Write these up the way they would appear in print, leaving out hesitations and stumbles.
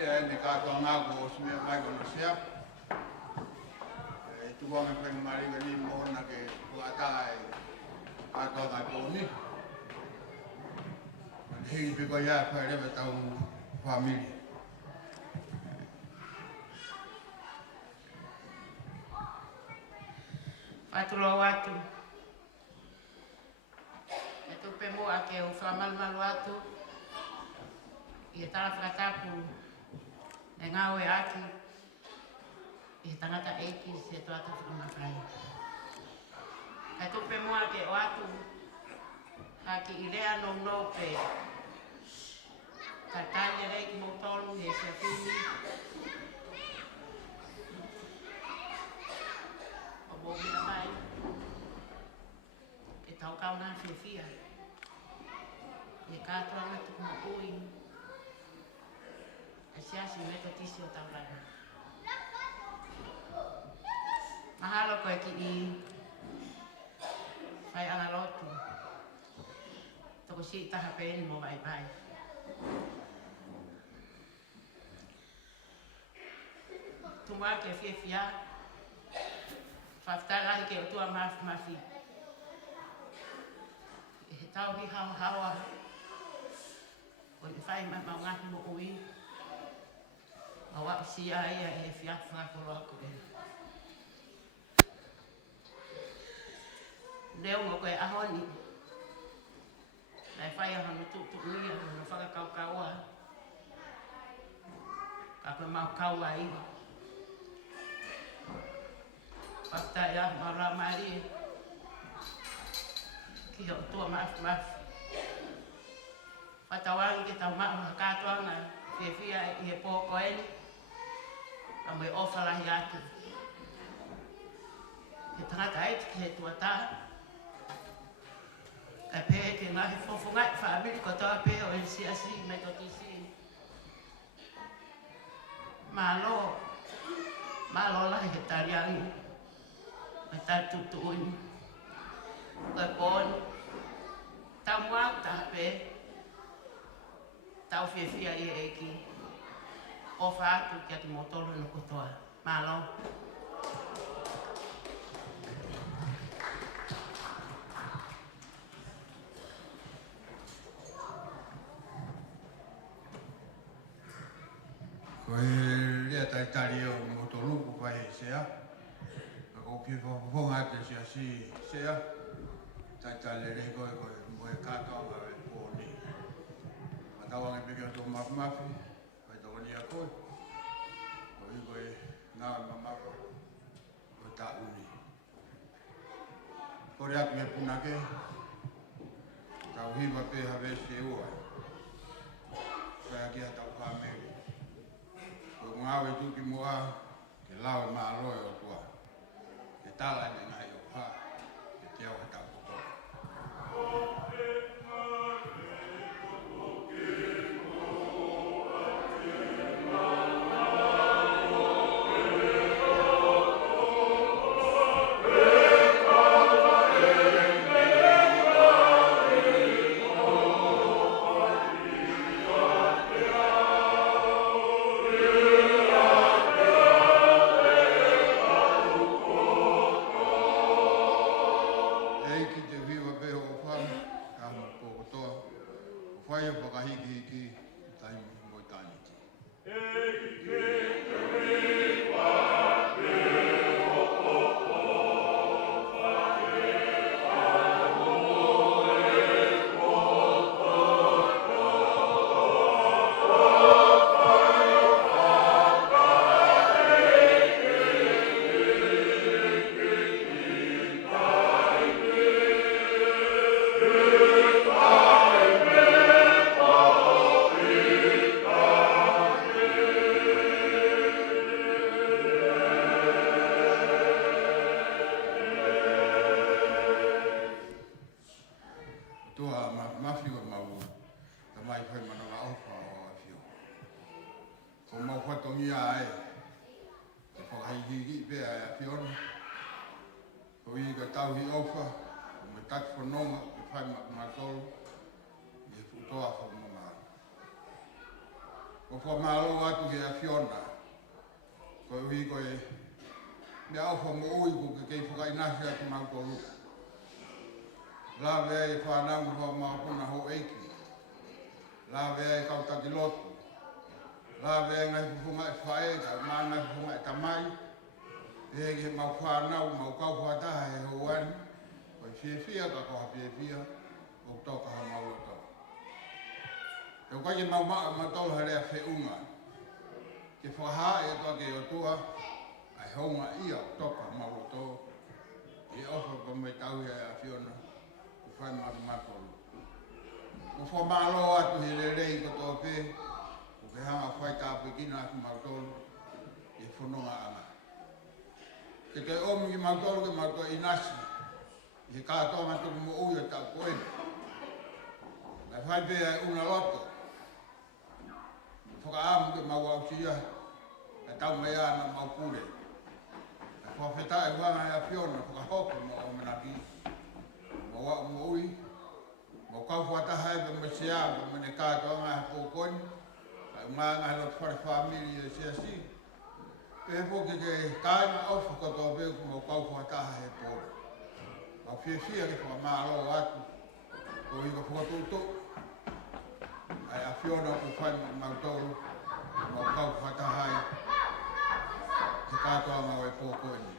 se ne Tonga ko sme mai ko se tu wa me pe mari ni mo na ke ko atai a to da ko ni hei pe ko ya pa re ta family Atulo watu. Etu pemo ake o flamal malu atu. I tala fratapu. E ngau e aki. I tangata eki se to atu whamakai. Etu pemo ake o atu. Aki i rea no no pe. Tatane reiki mo tolu e se fini. Bobina mai e tau kau na fia e katoa na tuku mapui e siasi Metotisi o Tauranga mahalo koe ki i whai ala lotu toko si taha pēni mo vai vai tumua ke fia Whaftarai ke o tua mafi. E tau hi hawa. O i whai mau ngahi mo ui. A wak si aia e whiafu ngakoro ako e. Leo mo koe ahoni. Lai whai aha no tuku uia no whakakaukaua. Ka koe mau kaua iwa. Pasta ya mara mari ki o tua mafu patawangi ke tau mau katoa na fia i e poko eni a mai ofa lahi atu ke tangata eti ke he tuata ka pe ke ngahi fofongai whaamiri kotoa pe o siasi Metotisi malo lahi he tariangi Mata tutuun, kepon, tau muak tape, tau fia i eki, ofa atu ki atu motoro no kotoa, malo. Koe rea tai o motoro ku pai sea. O ki whonga te si sea, tai re koe mo e kākau a e pōni. Ma tawanga peke o tō mafi, koe tō ni a koe. Ko i koe ngā mamafa, o tā uni. Kore atu e punake, tau hiwa pe hawe se ua. Koe aki a tau whameri. Koe ngāwe tuki mua, ke lau e maaroe o tua. Tala ni ngai o pa e te au hata koto. Ko whamalo atu ki a Fiona. Ko ui ko e mea au wha mo ui ko ke kei whakainasi atu mautolu. La vea e whanau wha maapuna ho eiki. La vea e kautaki lotu. La vea ngai fufunga e whaega, maa ngai fufunga e tamai. E ke mau whanau, mau kau whataha e ho wani. Ko e whiewhia ka koha whiewhia, o toka ha mau loto. Te o kai mau maa matolu harea whiunga. Ke whaha e toa ke o tua, ai honga ia o toka mau loto. E ofa pa mai tau e a Fiona, ku whai matu matolu. Ko whamalo atu he le rei ko tō pē, ko ke hanga whai tāpikina atu matolu, e whanonga anga. Ke te omi ki matolu ke matolu inasi, he kātoa matuku mo ui o tau koeni. Ngai whai pēa e una loto. Whakaamu ke mau au sia, e tau mai ana mau pure. E whawheta e wanga e a Fiona, whakahopo mo o manaki. Mo wau mo ui, mo kau whataha e pe masia, pe mene kātoa ngā he pōkoni. Ai ngā ngā he lotu whare whamiri e sia si. Pe po ke kāinga au whakatoa pēku mo kau whataha he pōre. Au whiewhia ke whamalo atu, ko i ka whakatutu. Ai a Fiona ku whai mautolu, mo kau whatahai, te kātoa ngau e pōkoini.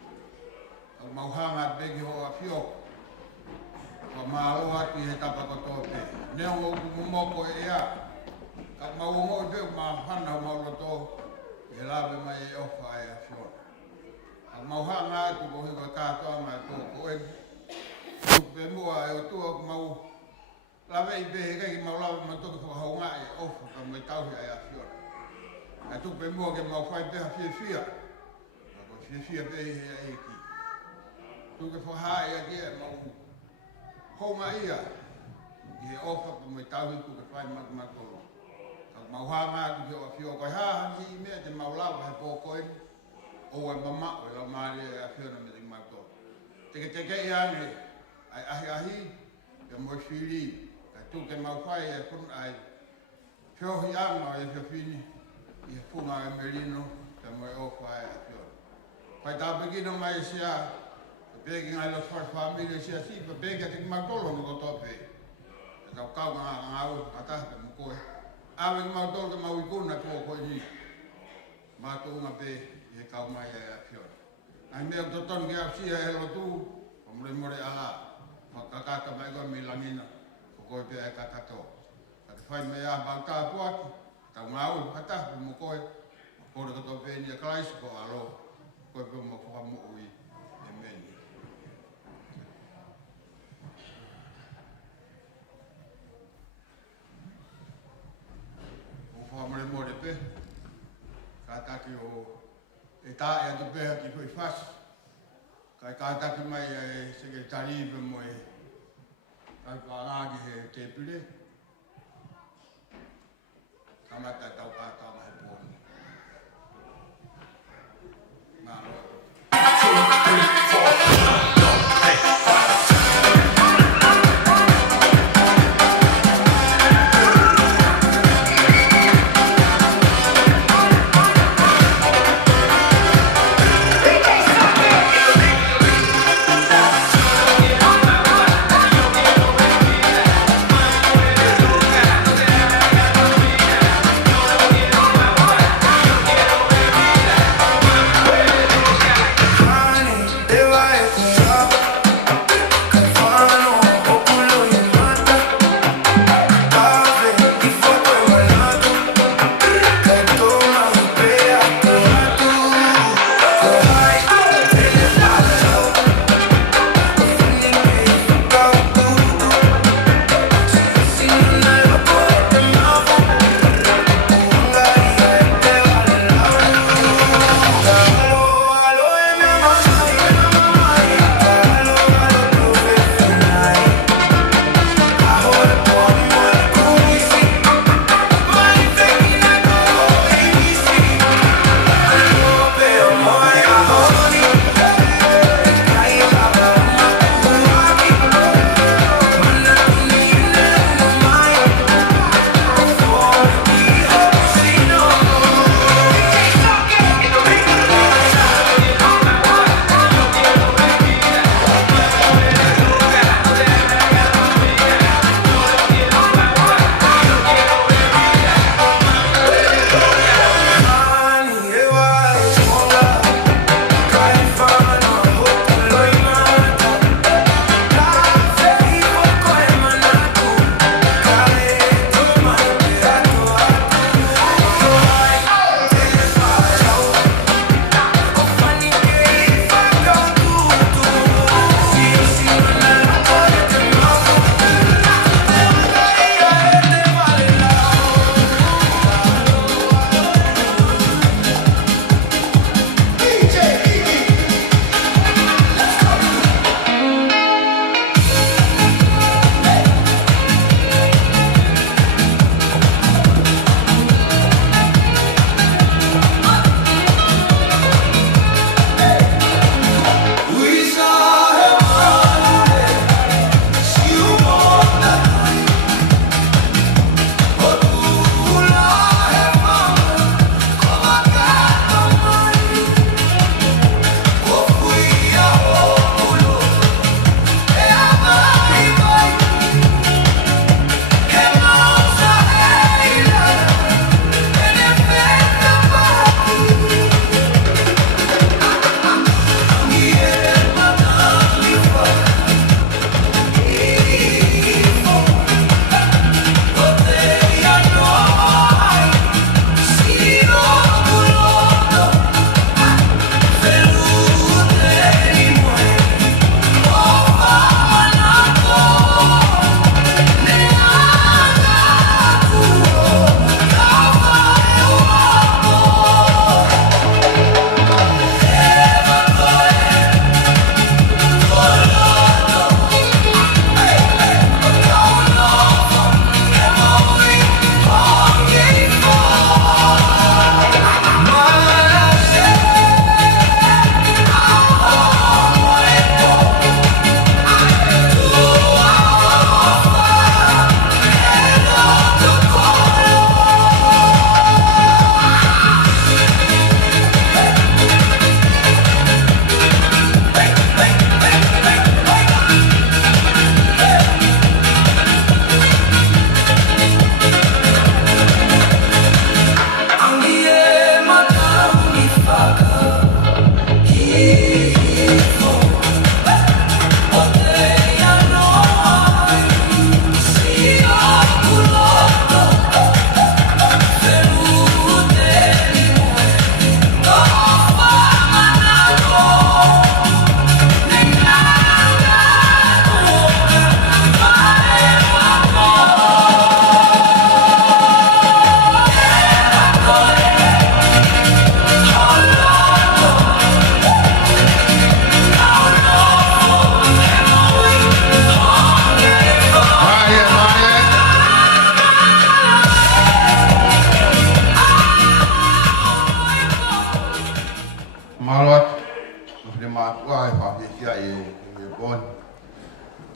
Au mauhanga begi ho a Fiona, wa mālo atu i he tapa kotoa pē. Neo o ku moko e ea, ka mauongo i pēu mā whana mauloto, e lawe mai e ofa ai a Fiona. Au mauhanga atu ko hiko kātoa ngau e pōkoini, pe mua e o tua ku mau lawe i pehe kei mau lawe matoki whakahaunga e ofa ka mai tauhi ai a Fiona. E tuk pe mua ke mau whai peha whiewhia. Ko whiewhia pehe he a eki. Tuk e whahae a kia e mau honga ia. I he ofa ka mai tauhi tuk e whai matumatolo. Ka mau hanga atu ki o a Fiona. Koi hahangi i mea te mau lawe he pōkoini. O e mama o e la maari e a Fiona me te mautolo. Teke i ane ai ahi ke mo whiri. Tu ke mau whai e kun ai whiohi anga e whiwhini i he punga e merino te mo e o whai a Fiona. Whai tāpekina mai e sia, pe pēki ngai lo whai whamiri e sia si, pe pēki a te mautolo no koto pē. E tau kau ngā au, ataha te mukoe. Awe ki mautolo ke mau ikuna tō koe ni. Mātu unga pē i he kau mai e a Fiona. Ai mea totonu ki au sia e lo tū, o more ala, whakakata mai koe mi langina. Koe pia e kakato. Ka te whai mea bau tā puaki, tau ngā ui hata, mo koe, kore kato pēni a klaisi ko alo, koe pia mo whakamu ui e meni. O whakamare more pe, ka taki o e tā e atu peha ki hui whasi, ka taki mai e sekretari pe mo e kai whangāgi he te pire. Kamata tau kātama he pōni. Nā roa.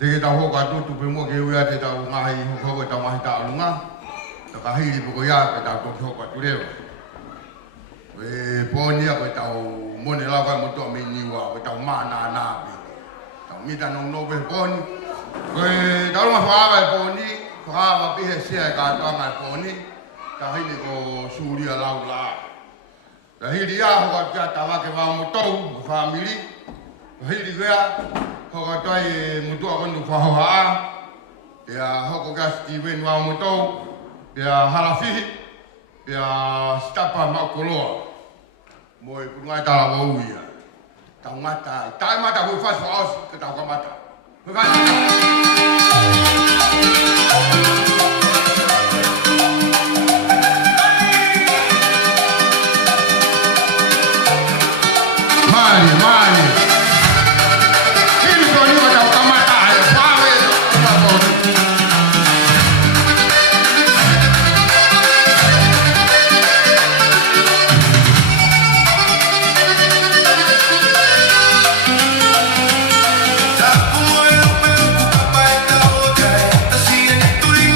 Te tau hoka tutu pe mua ke uia te tau ngahi hoko e tau mahi ta alunga. Ta ka hiri poko ia pe tau toki hoka turewa. E pōnia pe tau mone lau kai motoa me niwa pe tau mana ana pe. Tau mita nong no pe pōni. E tau runga whaawa e pōni. Whaawa pihe sea e kātoanga e pōni. Ta hiri ko suria lau la. Ta hiri ia hoka pia tawake wao motou, family. Ta hiri kia hoka toi mutua konu whahoa. Pia hoko kia Steven wao motou. Pia halafihi. Pia stapa maukoloa. Moi pungai tala wauia. Tau mata. Tai mata hui fast for us. Ke tau ka mata. Hui fast for Mali, mali. Ini kau ni macam kau mata ya, pawe tu. Tak kumoi apa yang ku pakai kau jai, tak siang turing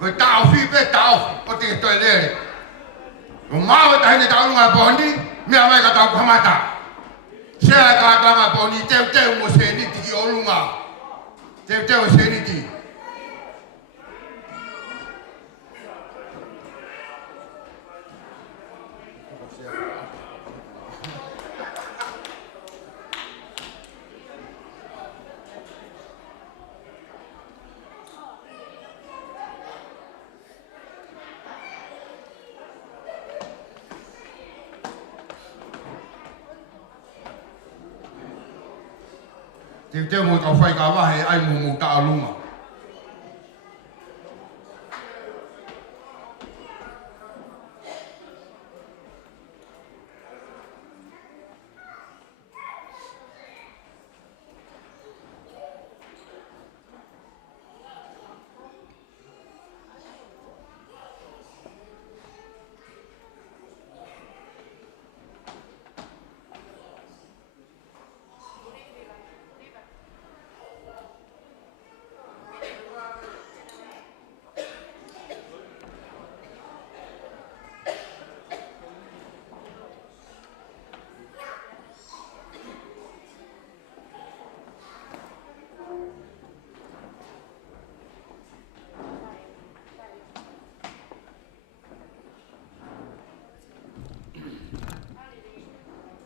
Koe tau fi pe tau o te toi lere. O mawe tahine taurunga poni, mea mai ka tau kamata. Sea ka tanga poni, teu mo seniti ki olunga. Teu seniti. Teu mo ka whai ka wahe ai mo ta alunga.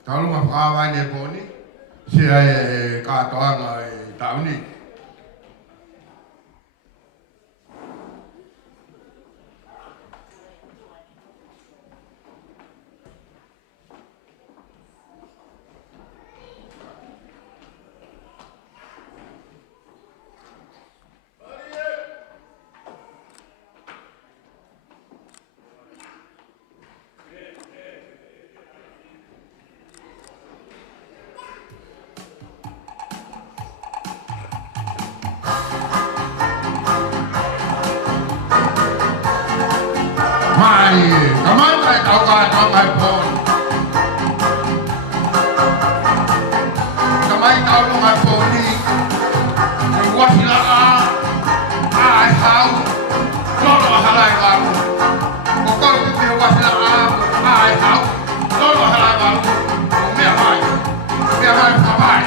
Taurunga whakawai ne poni, sea ka Tonga tauni. Kamanta tau ka Tonga poni. Kamai taurunga poni, wasila ai hau, lolo halai karu. Kokor pipi wasila ai hau, lolo halai karu. Mea mai whapai.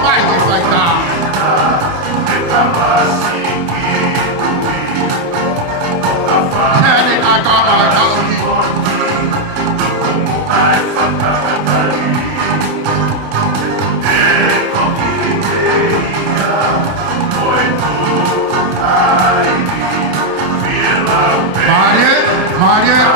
Mai che fai ta. Sene a gama tauni. Maria.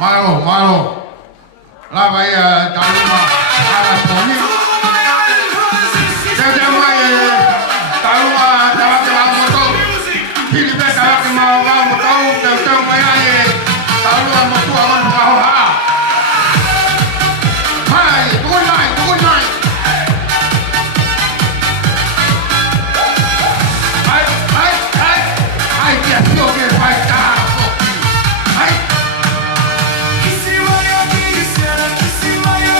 Malo. Lava ia Tauranga ala poni. Saya mai Tauranga tawake la moto. Pili be tawake ma moto te mai ai Tauranga moto aman ha. Hai, good night. Ai, que é só que vai dar. Ai. Kissima yo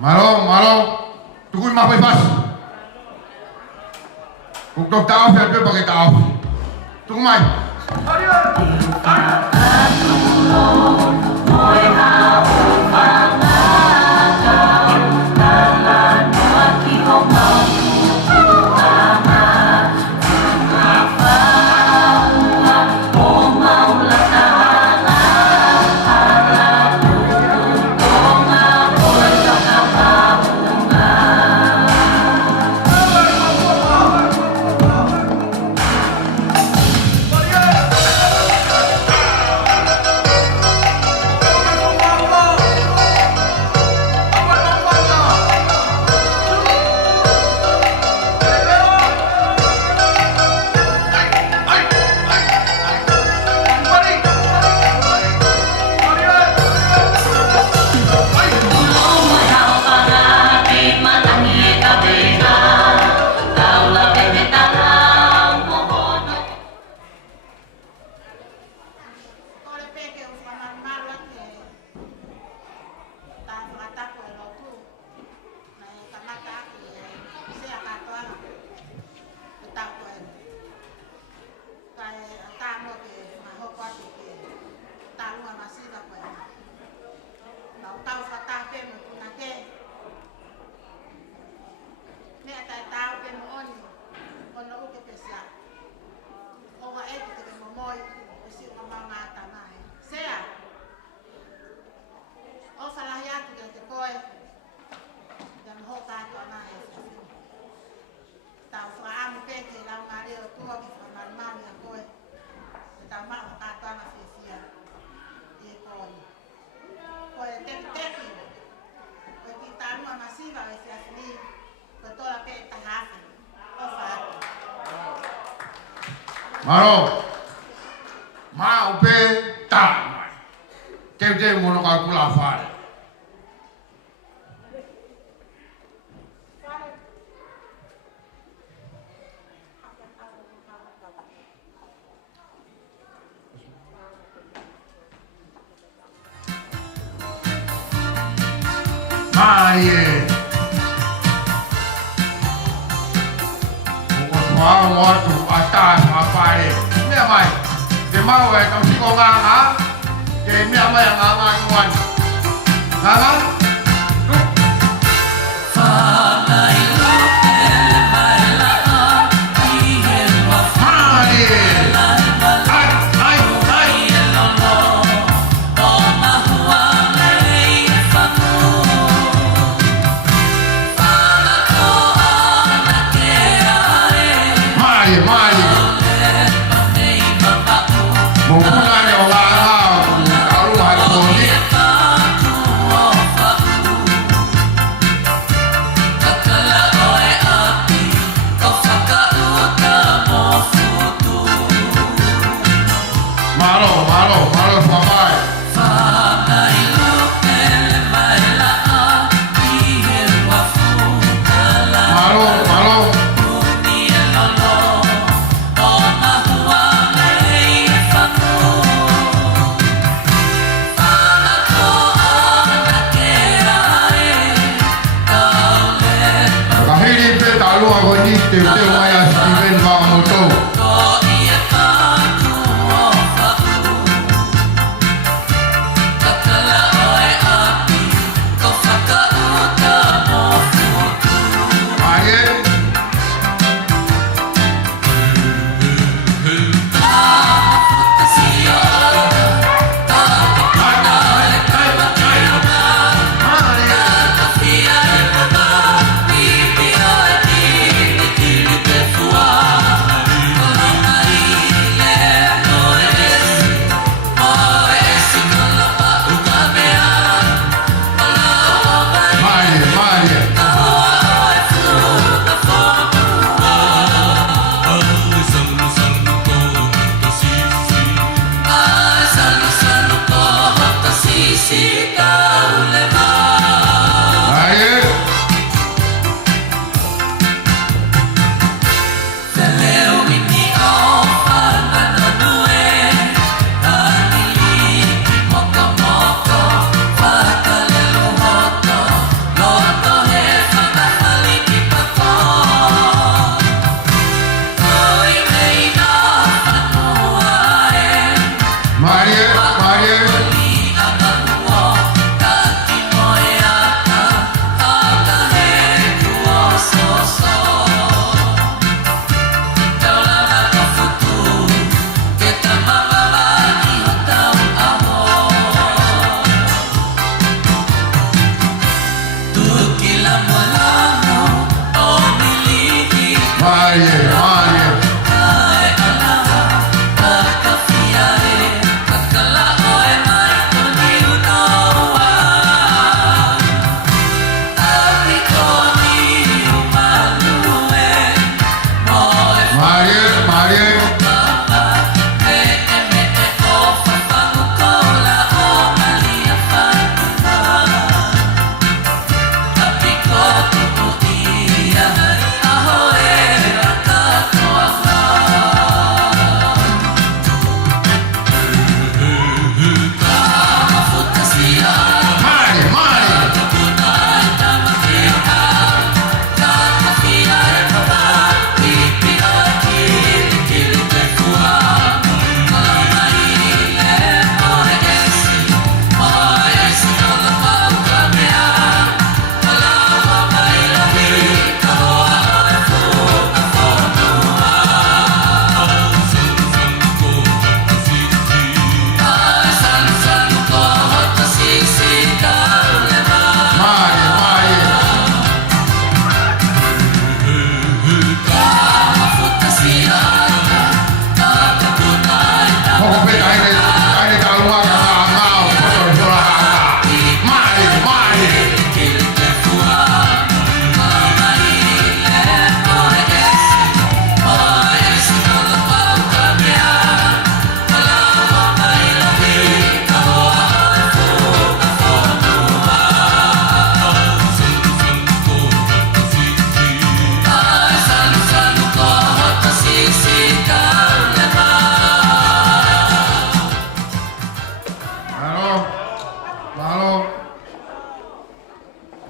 Malo, tukul mah bebas. Untuk tahu siapa pakai tahu. Tunggu mai. Maro, mau pe tak, teu mono kalkula fare. Maie, mau waktu atas apa ni? Ni apa? Dia mau kau si kau nganga, dia ni apa yang nganga kuan? Nganga?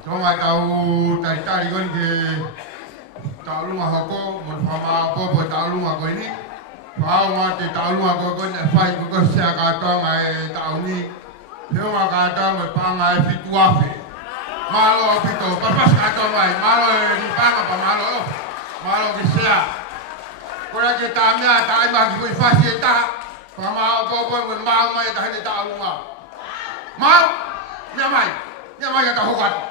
Tonga tau tari kon ke tau lunga hoko, mo whama popo tau lunga ko ini. Whao ngā te tau lunga ko kon e whai ko sea kātonga e tau ni. Heonga kātonga e panga e whitu awhi. Malo o pito, papas kātonga e, malo e ripanga pa malo o. Malo ki sea. Kora ke tā mea, tā ima ki kui whasi e taha. Whama popo e mau mai e tahi te tau lunga. Mau, nia mai ka ta hokatu.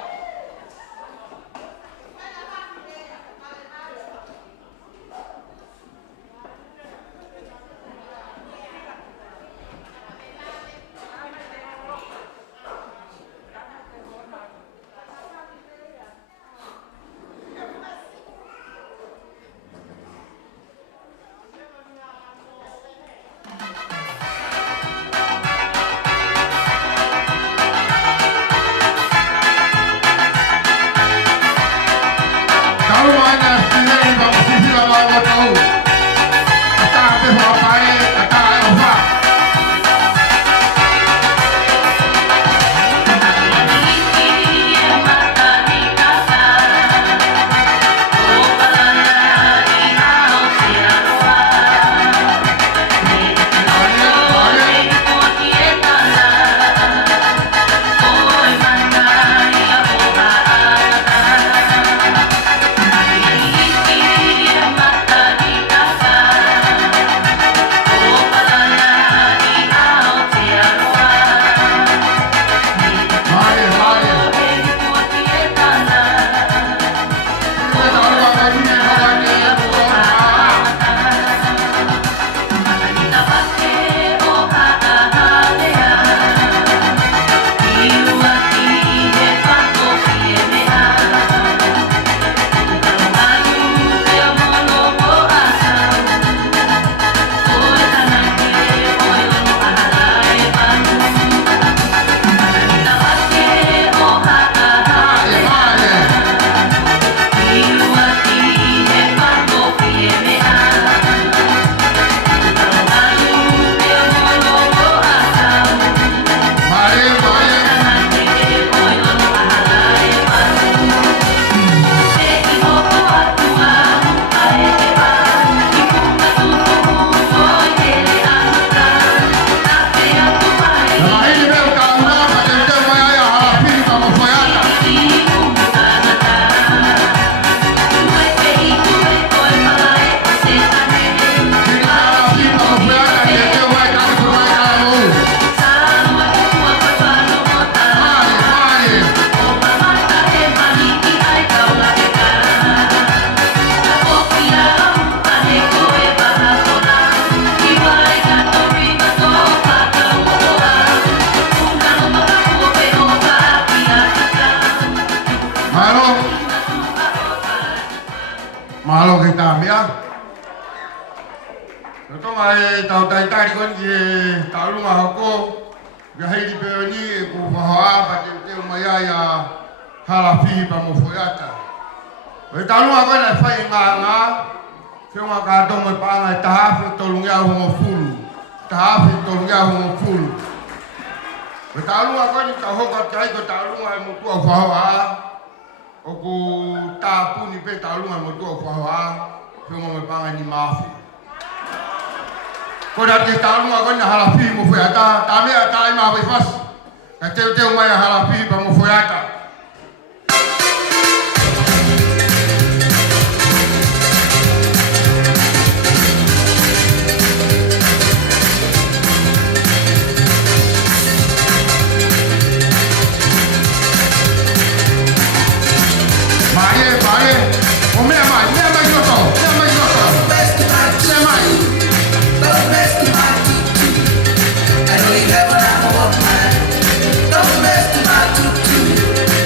Mahalo ke tamia. Tonga e tau taitari kon ki tau lunga hoko. Ia hei di peoni e ku whahoa pa te teo mai ai a hala fihi pa mo whoiata. E tau lunga kon e whai ngā ngā. Whiunga kātonga e pānga e tahawhi tolungi au hongo fulu. Tahawhi tolungi au hongo fulu. E tau lunga kon i tau hoka te aiko tau lunga e motua whahoa. O ku tāpuni pe tālunga mo tō whahoa, whiunga me panga ni māwhi. Ko rā te tālunga kona halapi mo whaiata, tā mea tā i māwhi whasi. Ka teo mai a halapi pa mo whaiata. I know you have an apple of mine. Don't mess with my tutu.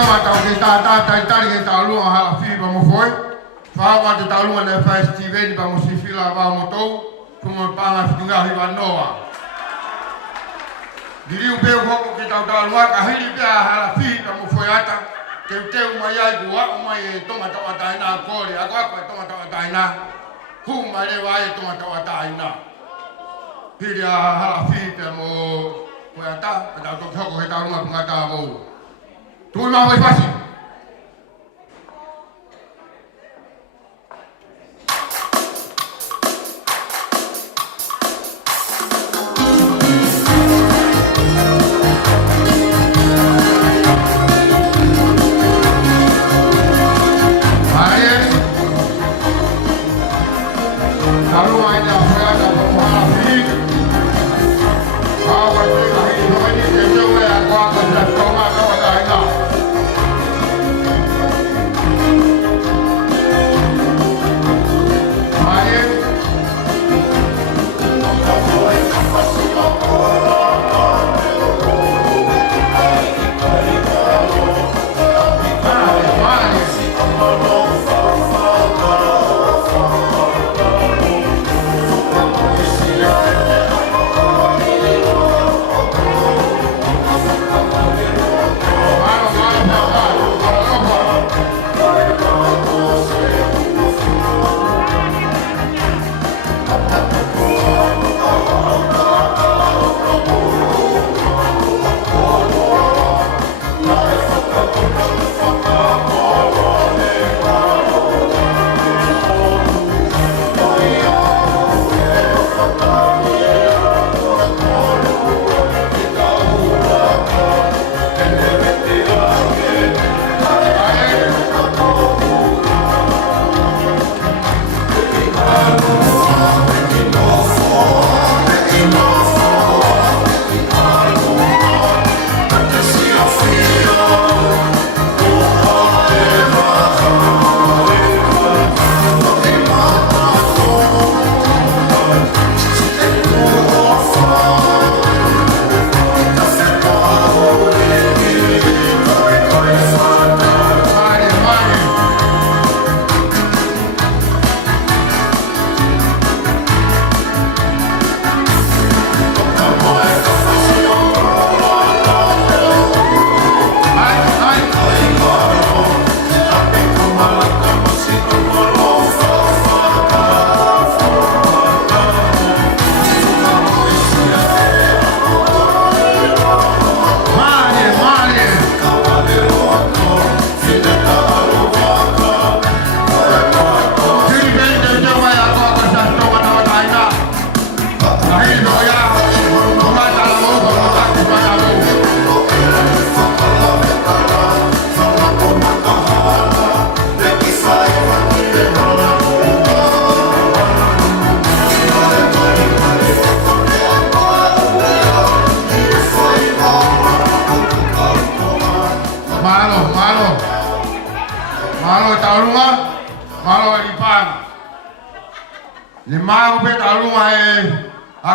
tonga tau ki tai tari ki tau lunga hala whii pa mo foi. Whawa te tau lunga nei festival pa mo sifila wa mo tau. Kumo panga whitingahi wa noa. Diriu peo koko ki tau lunga ka hiri pia hala whii pa mo foi ata. Teu mai ai kua umai e tonga tawa taina kore. Ako e tonga tawa taina. Kuma le wa e tonga tawa taina. Hiri a hala whii pa mo foi ata. E tau toki hoko he tau lunga punga tā mou. Tui maho i whasi.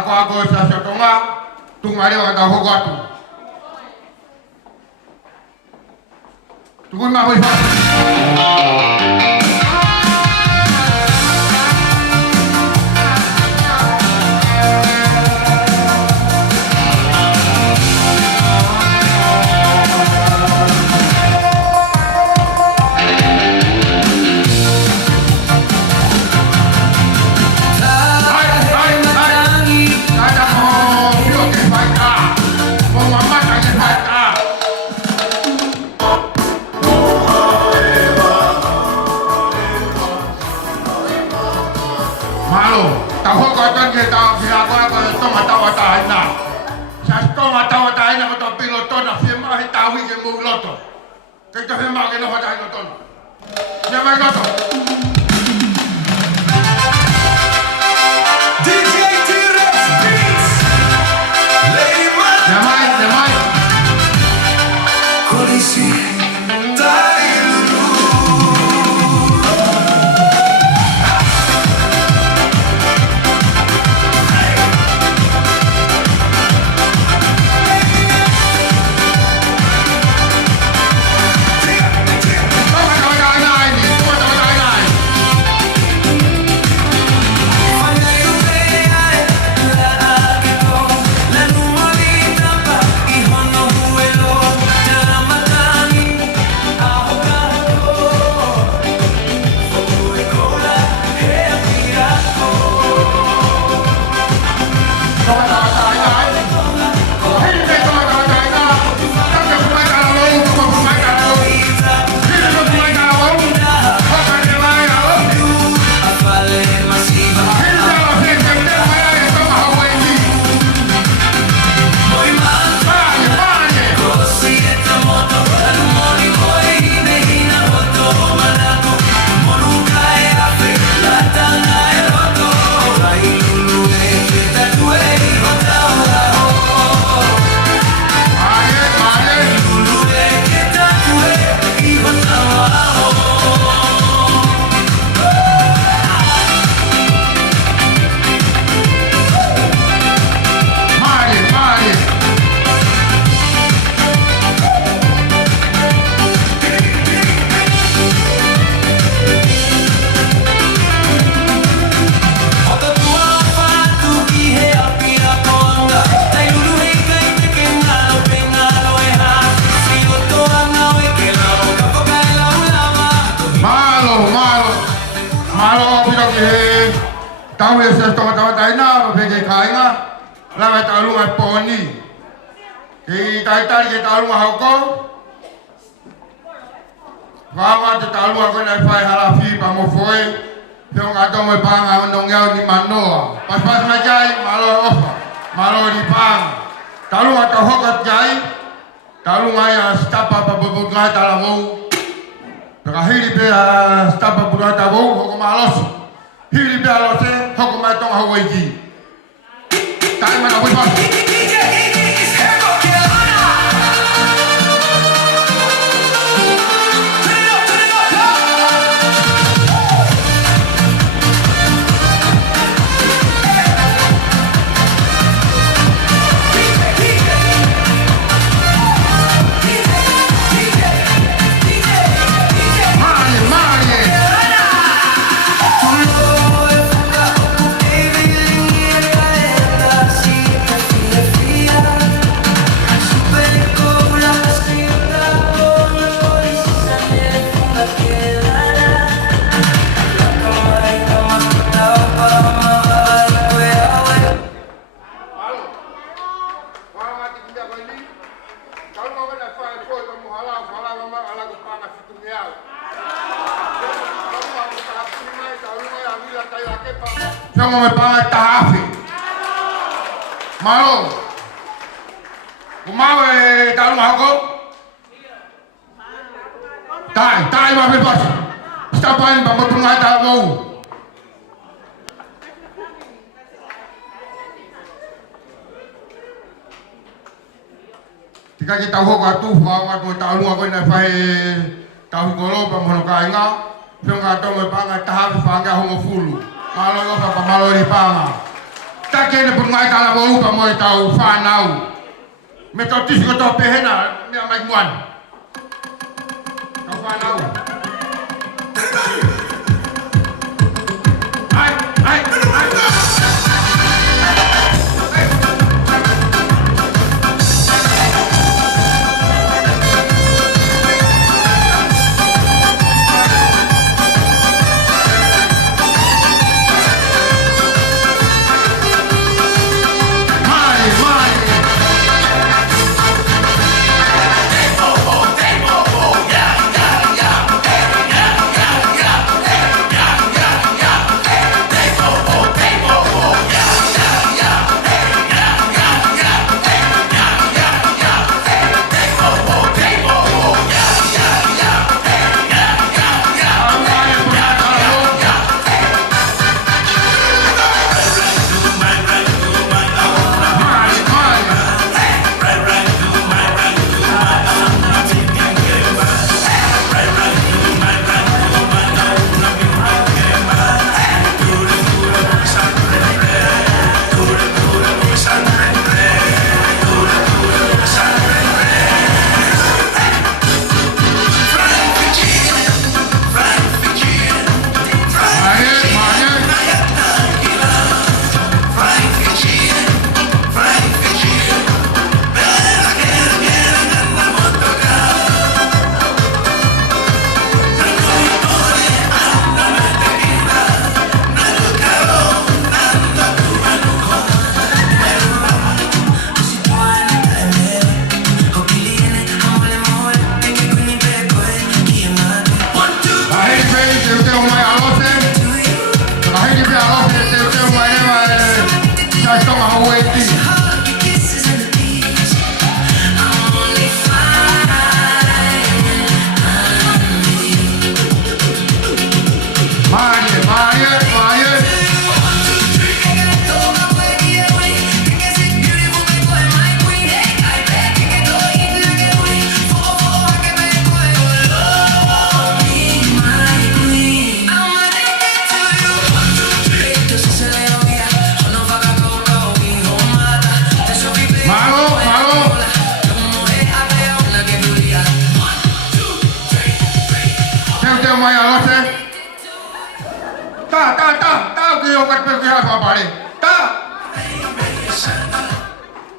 Ako sa Tonga, tungari wa ka hogo atu. Tugun ma hoi fa. Tau e se tonga tawataina, peke kainga, lawa taulunga poni. Ki taitari ke taulunga hauko, Wawa te taulunga koe nai whai harafi pa mo foe, peo ngā tongo e pānga o ngeau ni manoa. Pas mai jai, malo ofa, malo di pānga. Taulunga ta hoka jai, taulunga ia stapa pa bobot ngai tala mou. Peka hiri pe stapa purai ta mou, hoko malosu. Hiri pe alose, hoko mai tonga hau eiki. Tai mana hui pasu. Sama me panga tahafi. Malo. Kumau e talu hako. Tai ma pe pas. Stapain ba mo tunga ta mo. Tika kita ho ka tu fa ko talu hako na fai tahu golo pa mo ka inga. Pionga to me panga tahafi fa nga ho mo fulu. Malo lo pa malo di panga. Ta kene pun ngai kala mo pa mo tau fa nau. Metotisi ko to pehena me mai muan. Tau fa nau. Ai.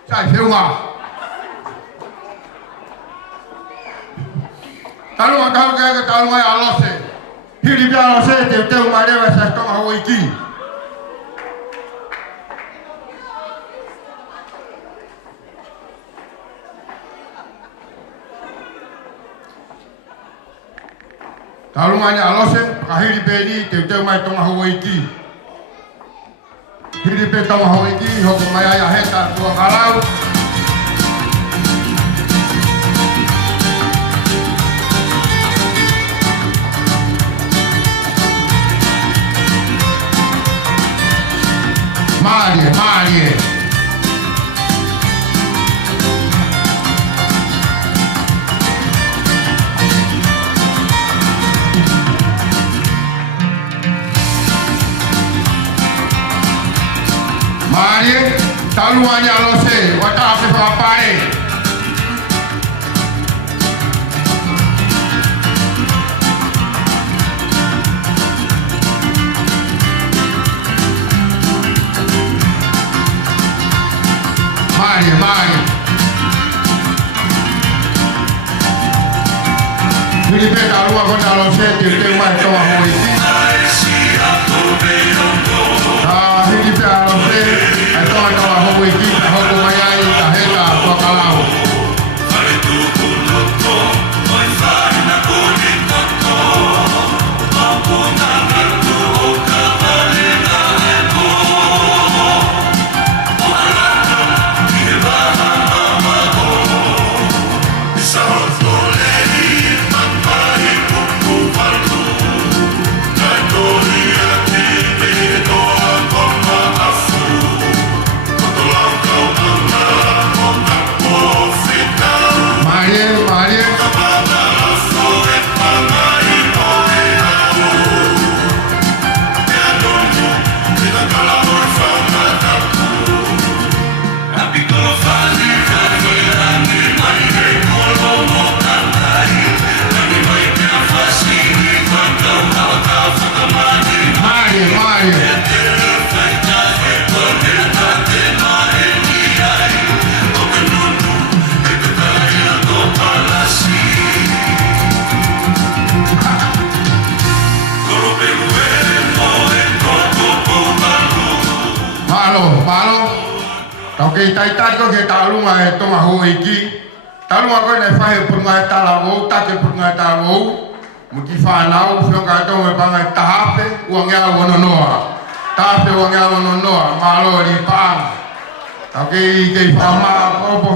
Sai filma. Talu ke talu ngai alose. Hiri bia alose te umare wa sa tonga hoiki. Tauranga ni alose, kahiri peni, te mai tonga Hawaii. Hiri pe tonga Hawaii, hoko mai aia heta tua ngalau. Marie, Marie. Marie, taluannya lose, wata api papai. Marie, Marie. Filipe talua kona lose, te mai toa hoiti. Filipe alose, toa toa hoiti, hoko mayai, taheta, toa kalau. Oke, taitai ko ke talunga e tonga hoiki. Talunga ko na fahe punga talawo, take punga talawo. Muki whanau, whionga tonga panga tahape, uangea wononoa. Tahape uangea wononoa, malo ri pang. Oke, ke whama kopo.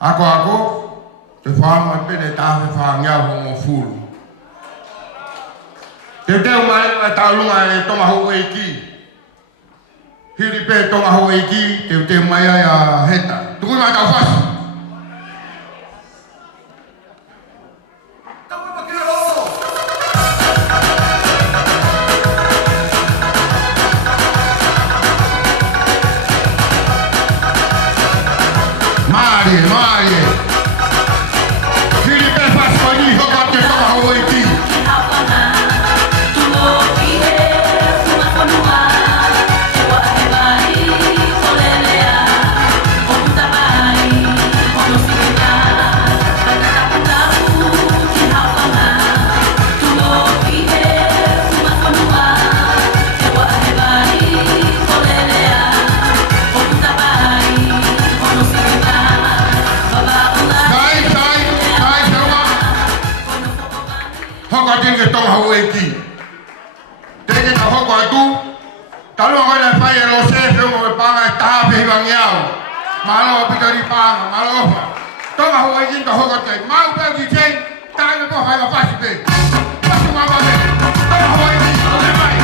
Ako, te whama pene tahape whangea hongo fulu. Te teo mai talunga e tonga Hawaii ki. Hiri pe tonga Hawaii ki, te teo mai a heta. Tuku mai tau whasi. Marie, Marie. Hiri pe whasi koni hoka te tonga Hawaii ki. Tonga Hawaii ki. Tenge na hoko atu. Talua koe na whai e lo sefe mo e panga e tahape hiwangiau. Malo o pitari panga, malo ofa. Tonga Hawaii ki ta hoko te. Mau peo ki tei, tae me po whai ma whasi pe. Whasi mama pe. Tonga Hawaii ki, o te mai.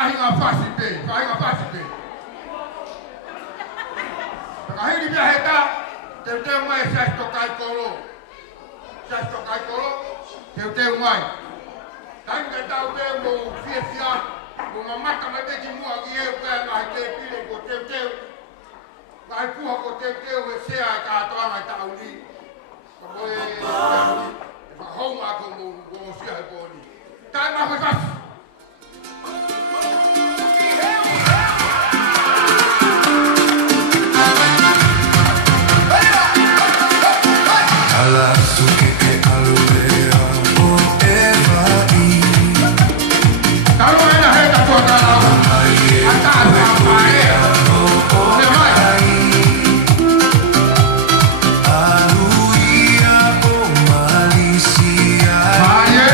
Pahinga fasipe. Kahiri dia heta, teu mai sasto kai kolo. Teu mai. Tanga tau te mo fia, mo mamaka mai te ki mua ki e ka mai te pile ko teu. Kai puha ko teu e sea ka toanga ta uli. Ko moe fa homa ko mo sia e poni. Tai ma ko fas. Ala suke ke alulea o evai. Kalau ada heta ko ta. Ata apa e? Aluia o Malaysia. Aye.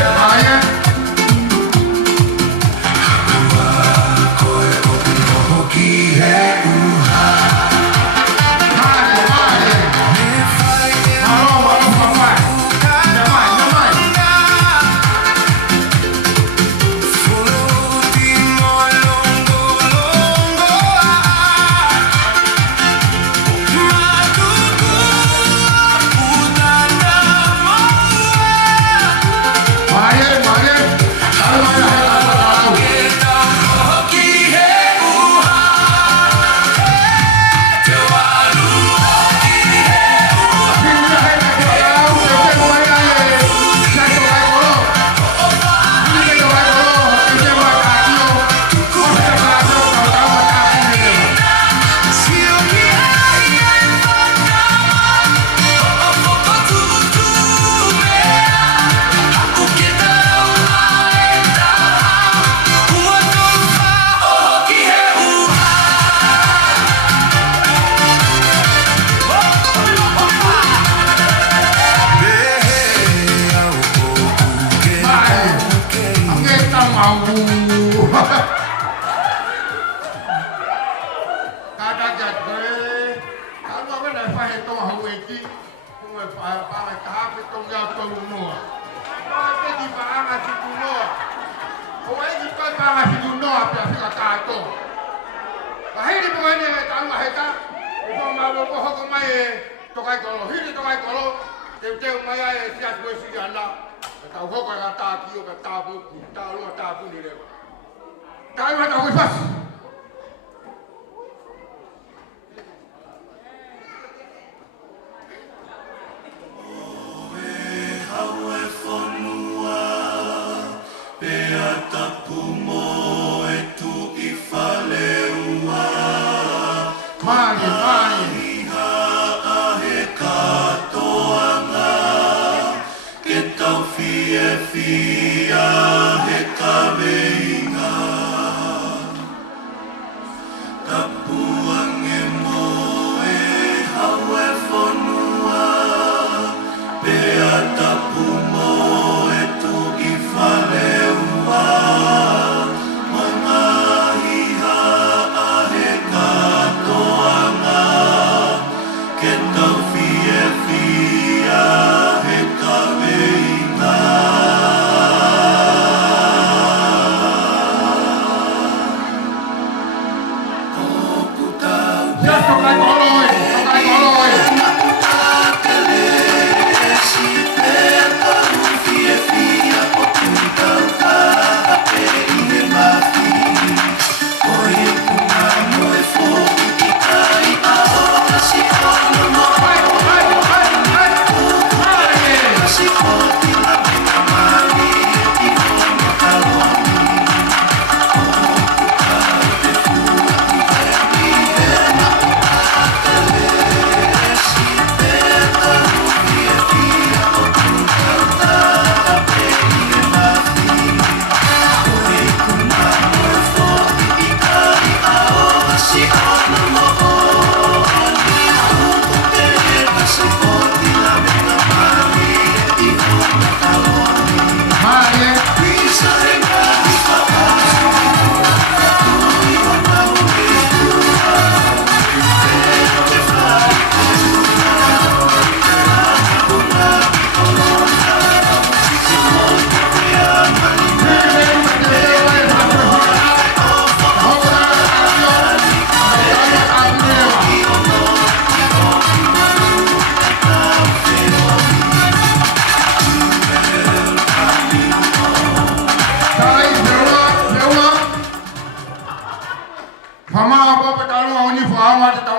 Koe o hoki he uha.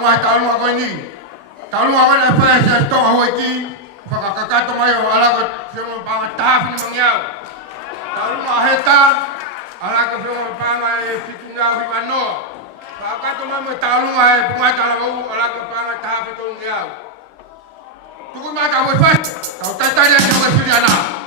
mai talunga koe ni. Talunga koe na whae se tonga hoi ki. Whakakakato mai o alaka whiunga panga tāwhini mangiau. Talunga heta, alaka whiunga panga e whitu ngau hi wanoa. Whakakato mai mo talunga e pungai talawau, alaka panga tāwhini tonu ngiau. Tuku mai ka hoi whae, tau taitari ake hoi whiri ana.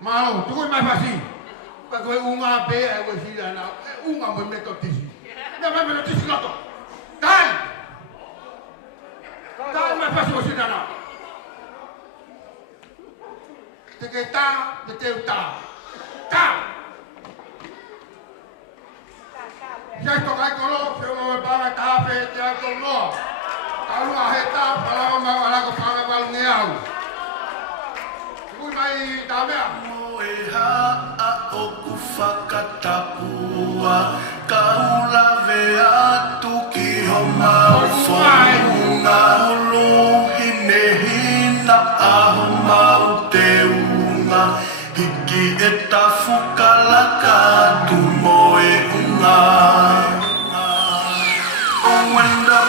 Malo, tu mai fasi. Pak koe unga be ai koe sila na. Unga mo metotisi. Na mai metotisi loto. Tai. Tai mai fasi ko sila na. Teke ta, teke ta. Ta. Ya to kai kolo, se mo ba ta pe te to no. Kalu aheta para ma ala ko para ba ngeau. Tu mai ta mea. O ku whakatapua Kaula vea tuki ho mau whaunga Holo hine hina aho mau te unga Hiki e tafuka laka tu moe unga Oh, when the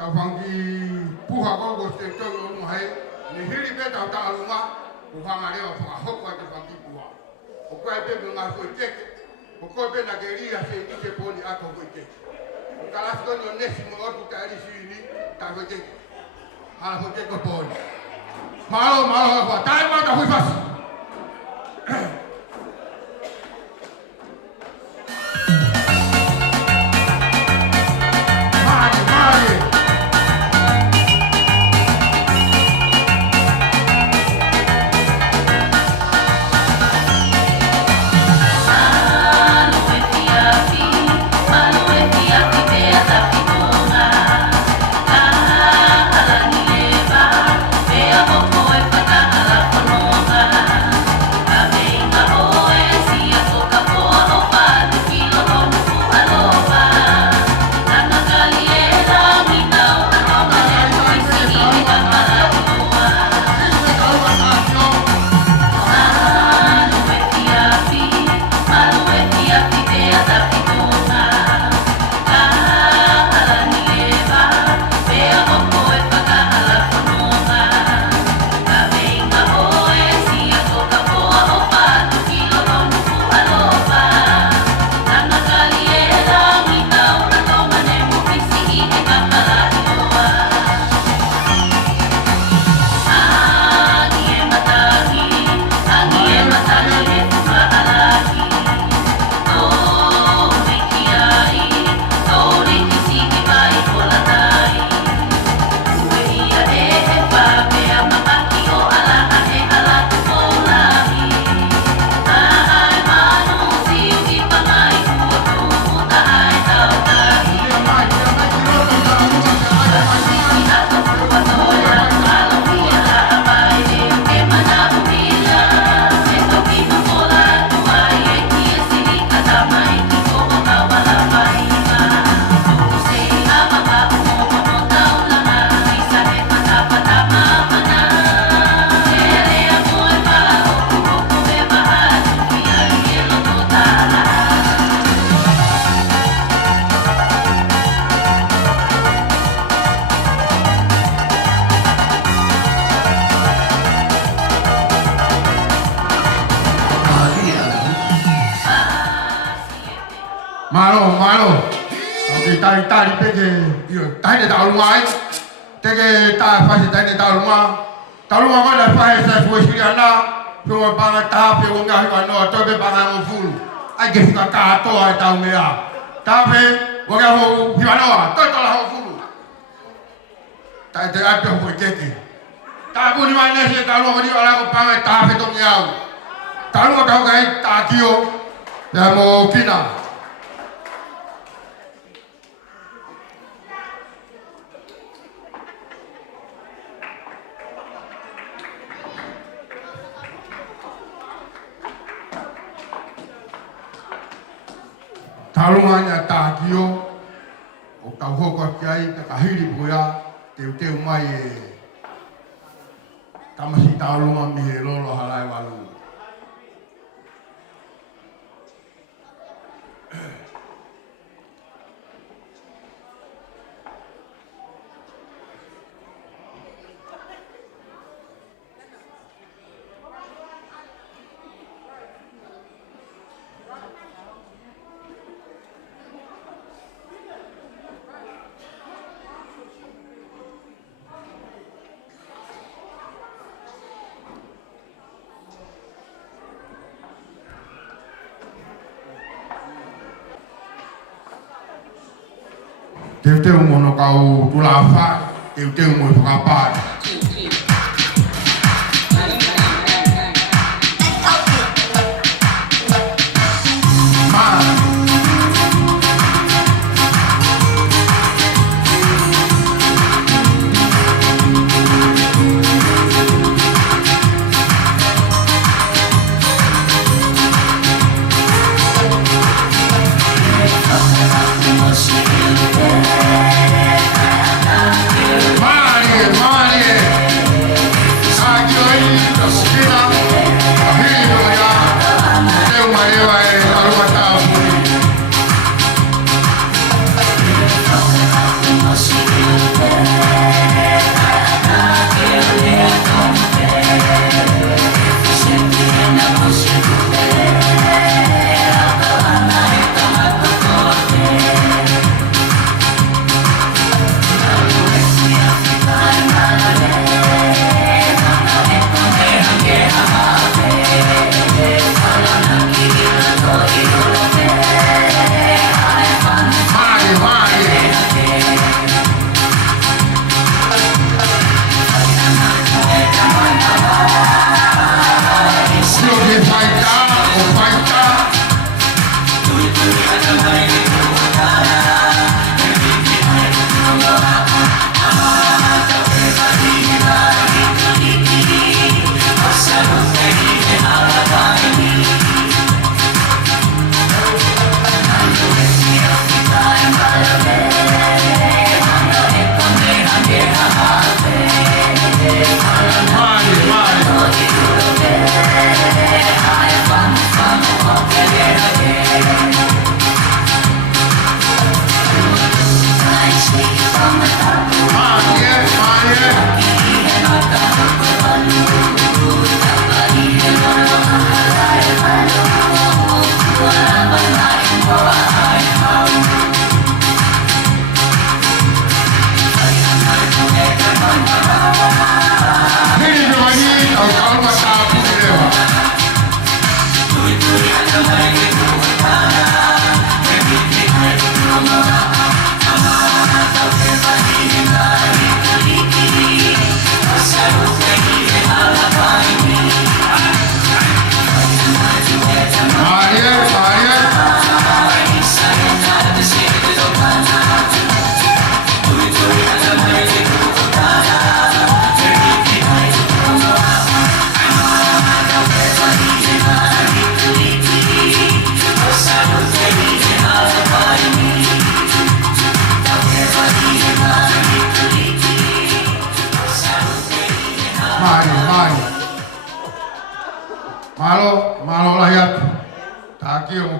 Tau whangi puha koko te tau o hai Ni hiri beta o tauranga, o whangareo whakahoko te whakipua. O koe pepe ngā koe teke, o koe pena ke ria se i te poni ato koe teke. O kalaskoni o nesi mo otu ta erisi ini, ta koe teke. Hala koe teke poni. Malo, malo, malo, tae mata hui fasi. Malo. Okay, tari peke, taine taurunga ai. Teke ta fasi taine taurunga. Taurunga ko na fai sa fuesi ana. Pua panga ta pe unga hiwa no tobe panga mo fulu. Ai ke fika ka to ai tau mea. Ta pe unga ho hiwa no to la ho fulu. Ta te ape ho keke. Ta ku ni mai nese taurunga ni ala ko panga ta pe to ngiau. Taurunga ka kai ta kio. Ya mo kina. Tauranga nya tākio, o tau hoko ki ai, ka kahiri poia, teu mai e tamasi tauranga mi he lolo halai walu. Teu mono kau tulafa, teu mo whakapāt. Money.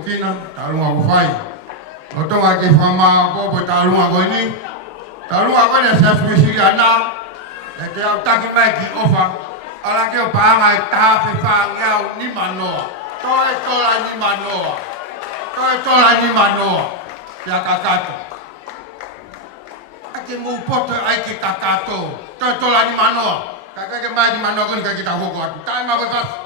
Kina, Tauranga Kufai. O Tonga ki whama popo Tauranga Koini. Tauranga Koini sa spesiri ana. E te au taki mai ki ofa. Ala ke o paanga e taha whewhangi au ni manoa. Toi tola ni manoa. Toi tola ni manoa. Kia kakato. Ake mou poto ai ki kakato. Toi tola ni manoa. Kakake mai ni manoa koni kakita hoko atu. Tai ma koe pasu.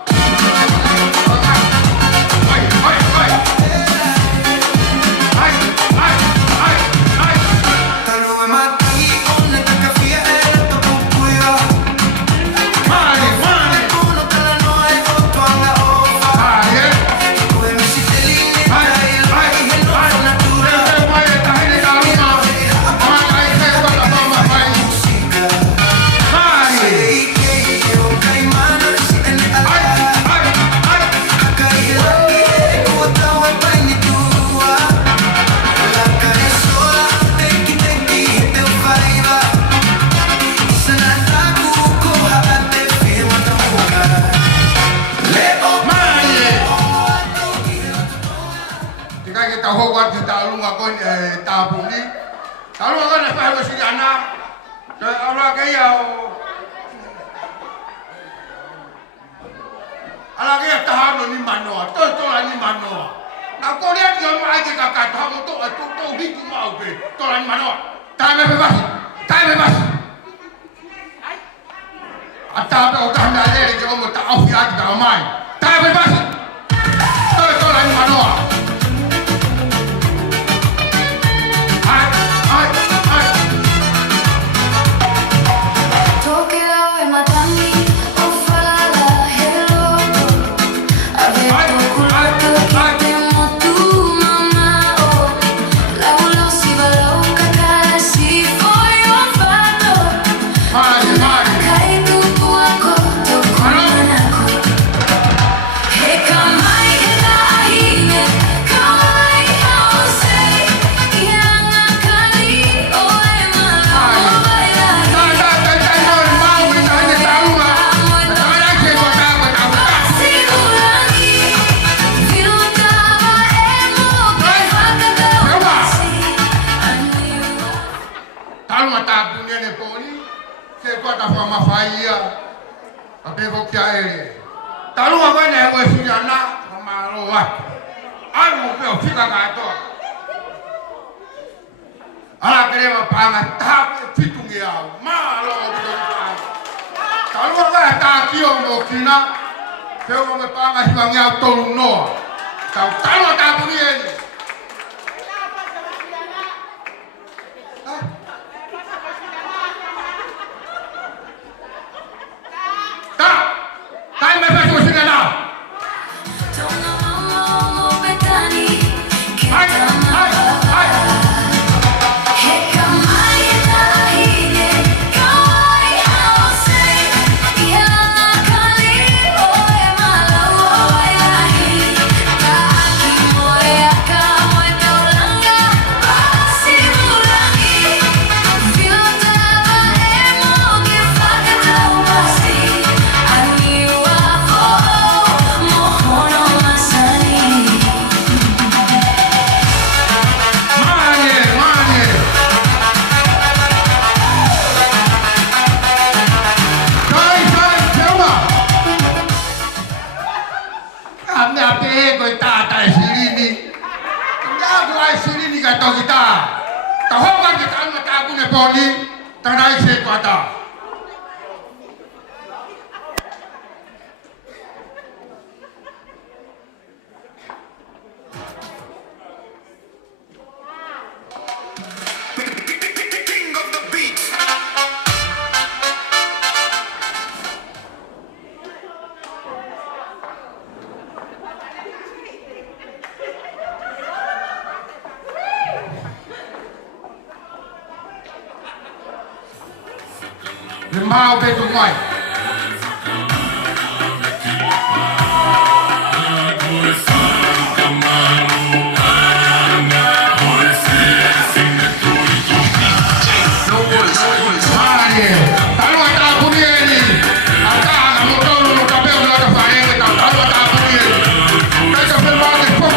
Mau betu mai.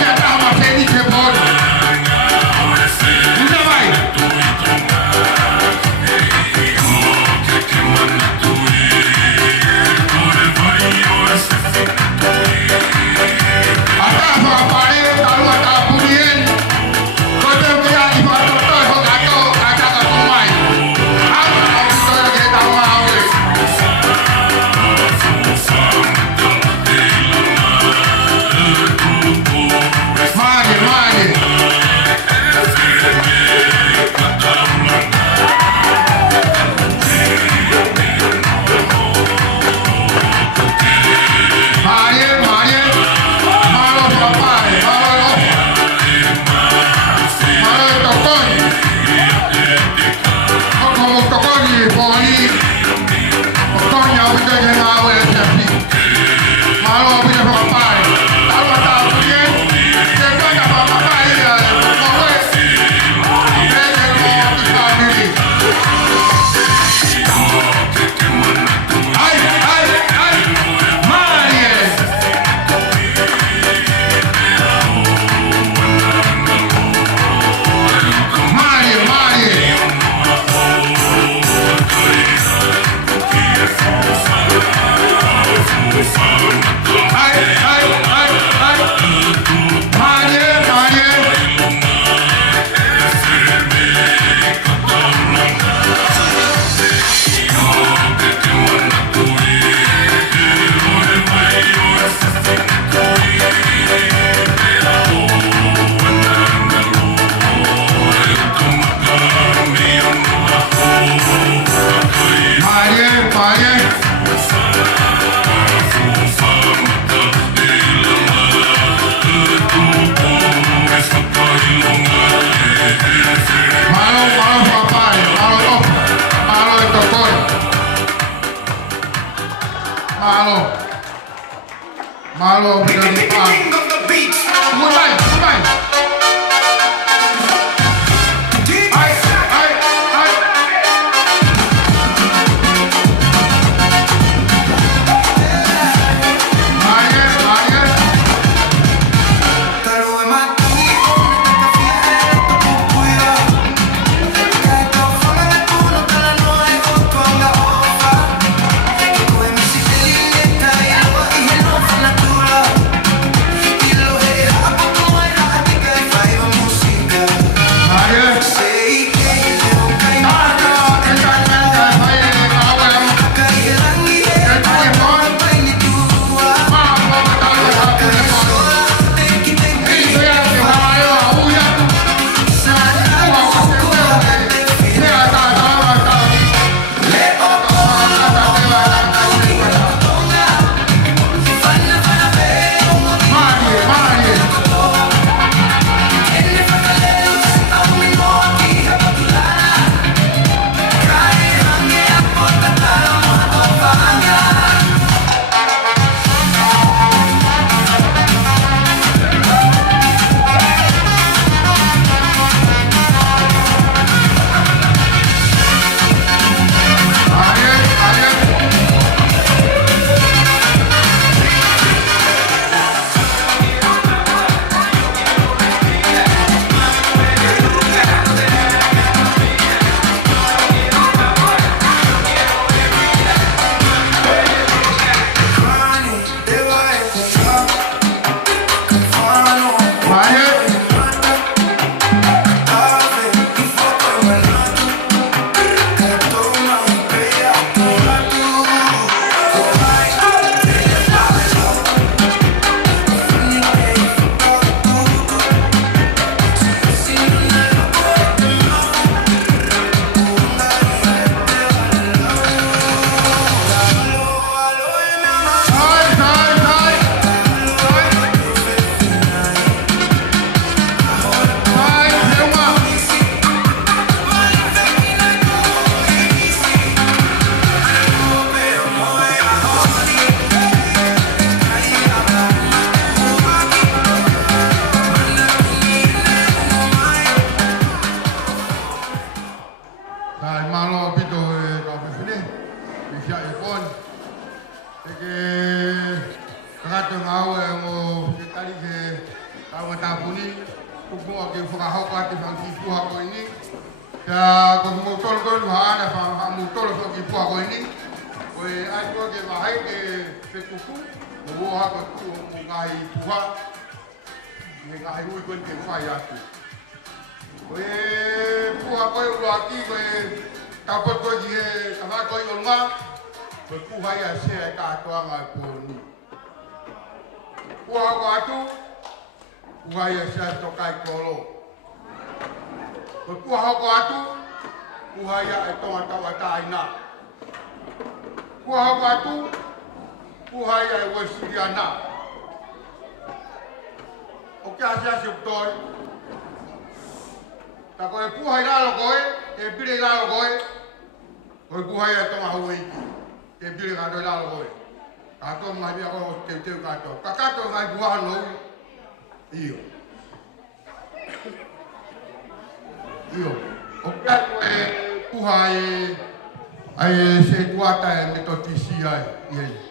Tauranga tokoni poni. Tonya uja jenga we tepi. Malo uja papai. Tahu tak punya. Kita dah papai ya. Papai. Kita mau kita beli. Ay, ay, ay. Marie. Marie, Marie. Ay, ay, ay, ay. Marie, Marie. Marie, Marie. Malo, malo papai, malo op, malo itu kor, malo, malo bisa dipang. Mulai, mulai. Ay, ay, ay. Maye, maye. Koi kuhai e tonga hui te pili kato lalo koe. Kato ngai bia ko te kato. Ka kato ngai buahan lo iyo. Iyo. O kia koe kuhai ai se tuata e Metotisi ai iei.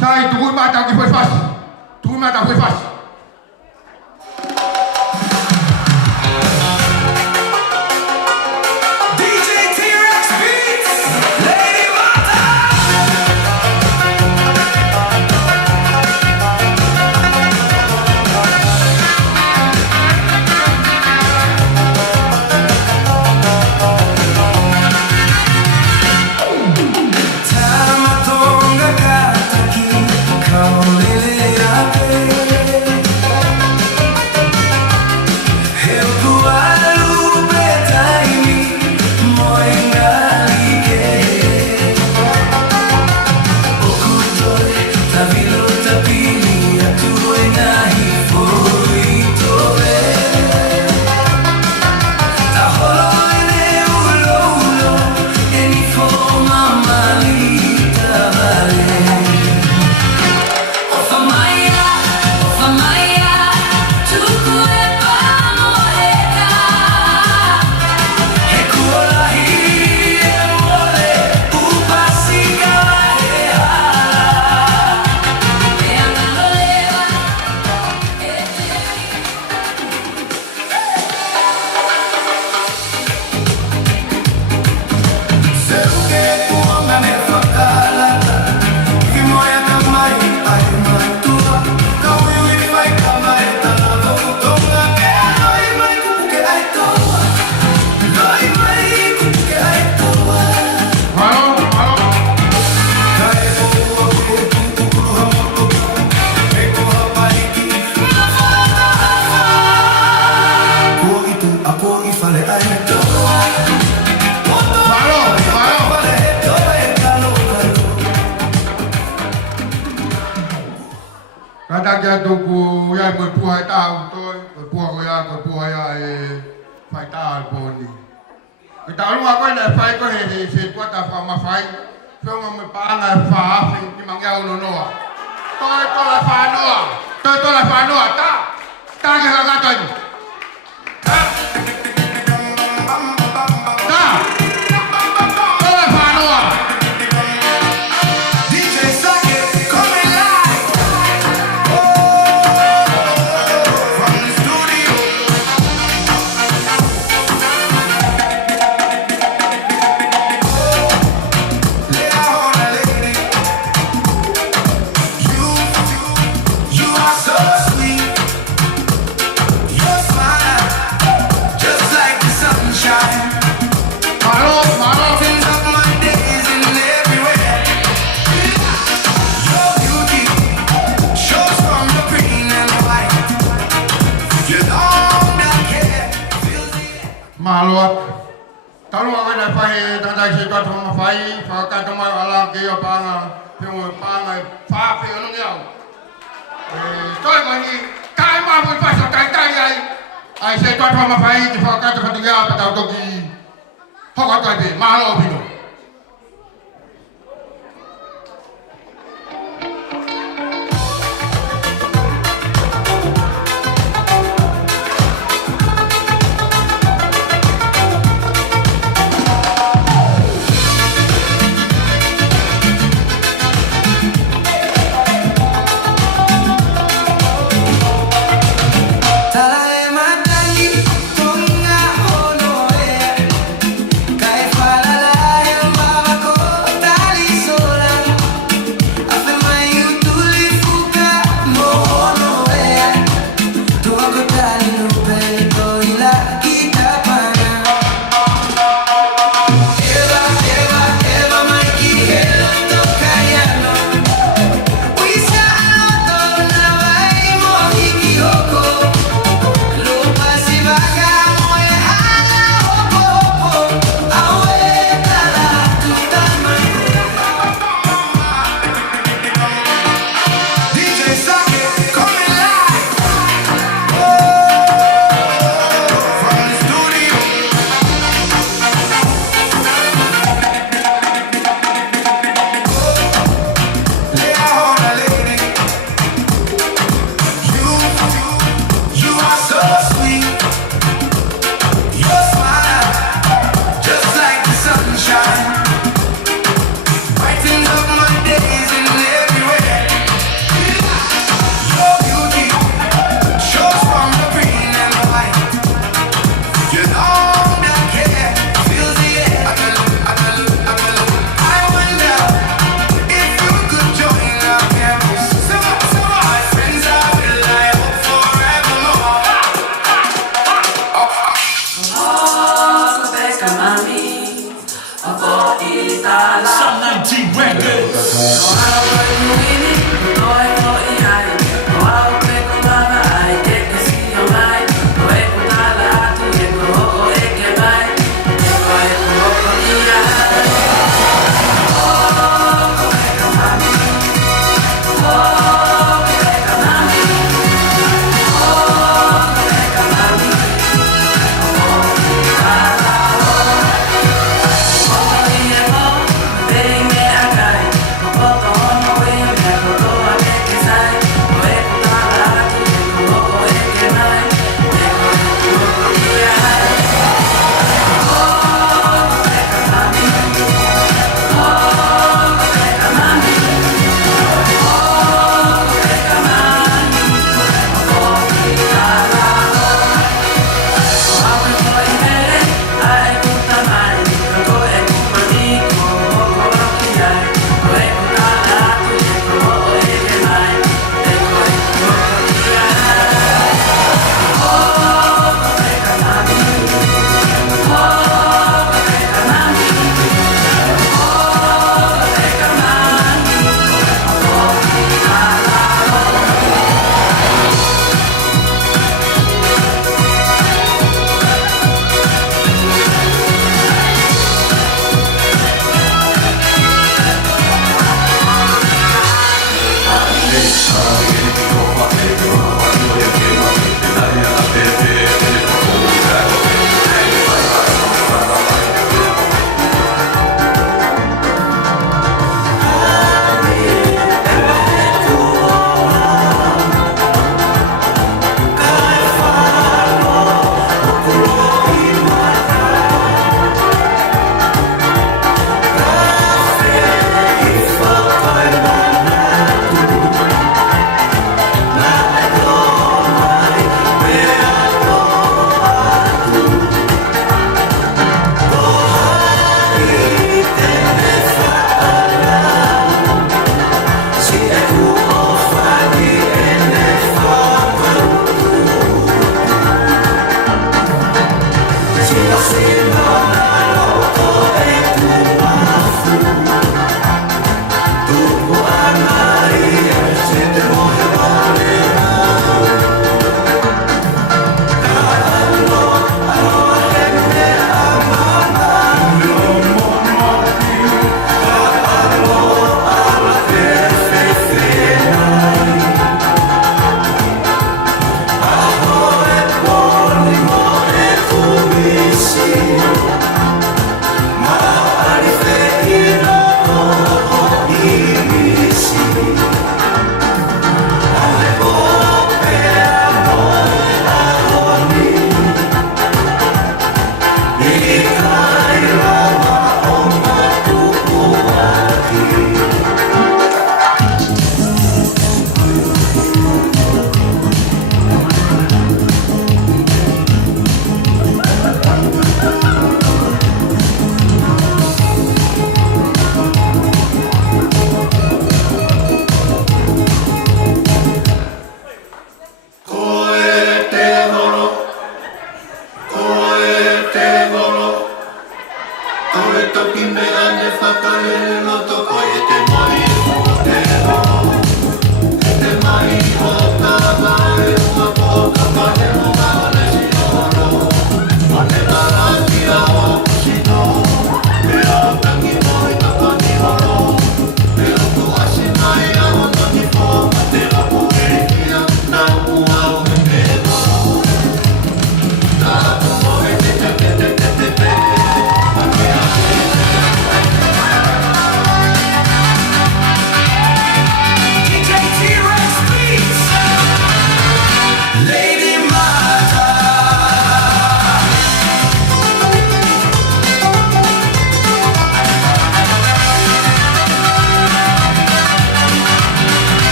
Sai, tu mata que foi fácil. Tu mata foi fácil. Kata kia tuku ya koe puha e tau toi, koe puha koe ya e whai tāu pōni. Koe taurunga koe nei whai koe he se tuata whamawhai, whionga me pāanga e whaafi ki mangiau no noa. Toi tola whanoa, toi tola whanoa, tā ke hakatai. Tā, tola whanoa. Maluat. Talu aku nak pakai tanda situat rumah pakai, pakai tempat alam kaya panga, panga, pakai orang yang. Toi kani, kai mahu pasal kai ai. Ai situat rumah pakai, pakai tempat dia pada untuk di. Hok apa ni? Malu bino. La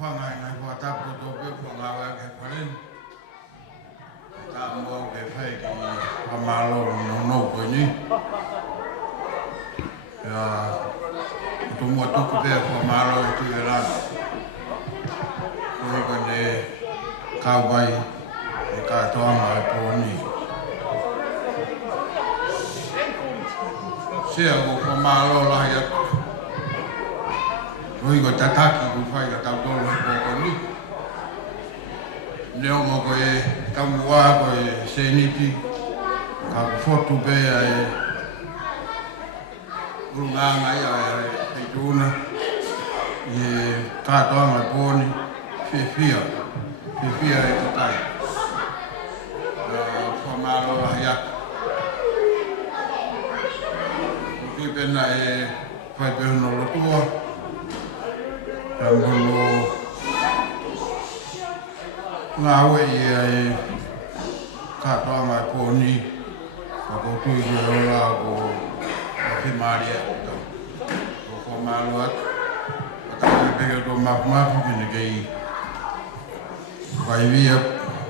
whangai ngai whatapu tō pe whangawa ke wharen. Tā mua ke whai ki whamalo no koe ni. Tō mua tuku pe whamalo e tu e rana. Koe koe ne kāwai e kātoanga e pōni. Sea ko whamalo lahi atu. Koe koe tataki ku whai ka tau tōlo e pōni. Neo mo koe tamua koe seniti ka fotu pea e urunganga ia e tūna i kātoanga pōni whiwhia e tatai whamalo ahi atu kui pena e whai pehuno lotua mulu ngā ue i e kātoanga e pōni ko tui ki rola ko whimari e ko whamalo atu Tākai peke tō mafu kine kei whaivia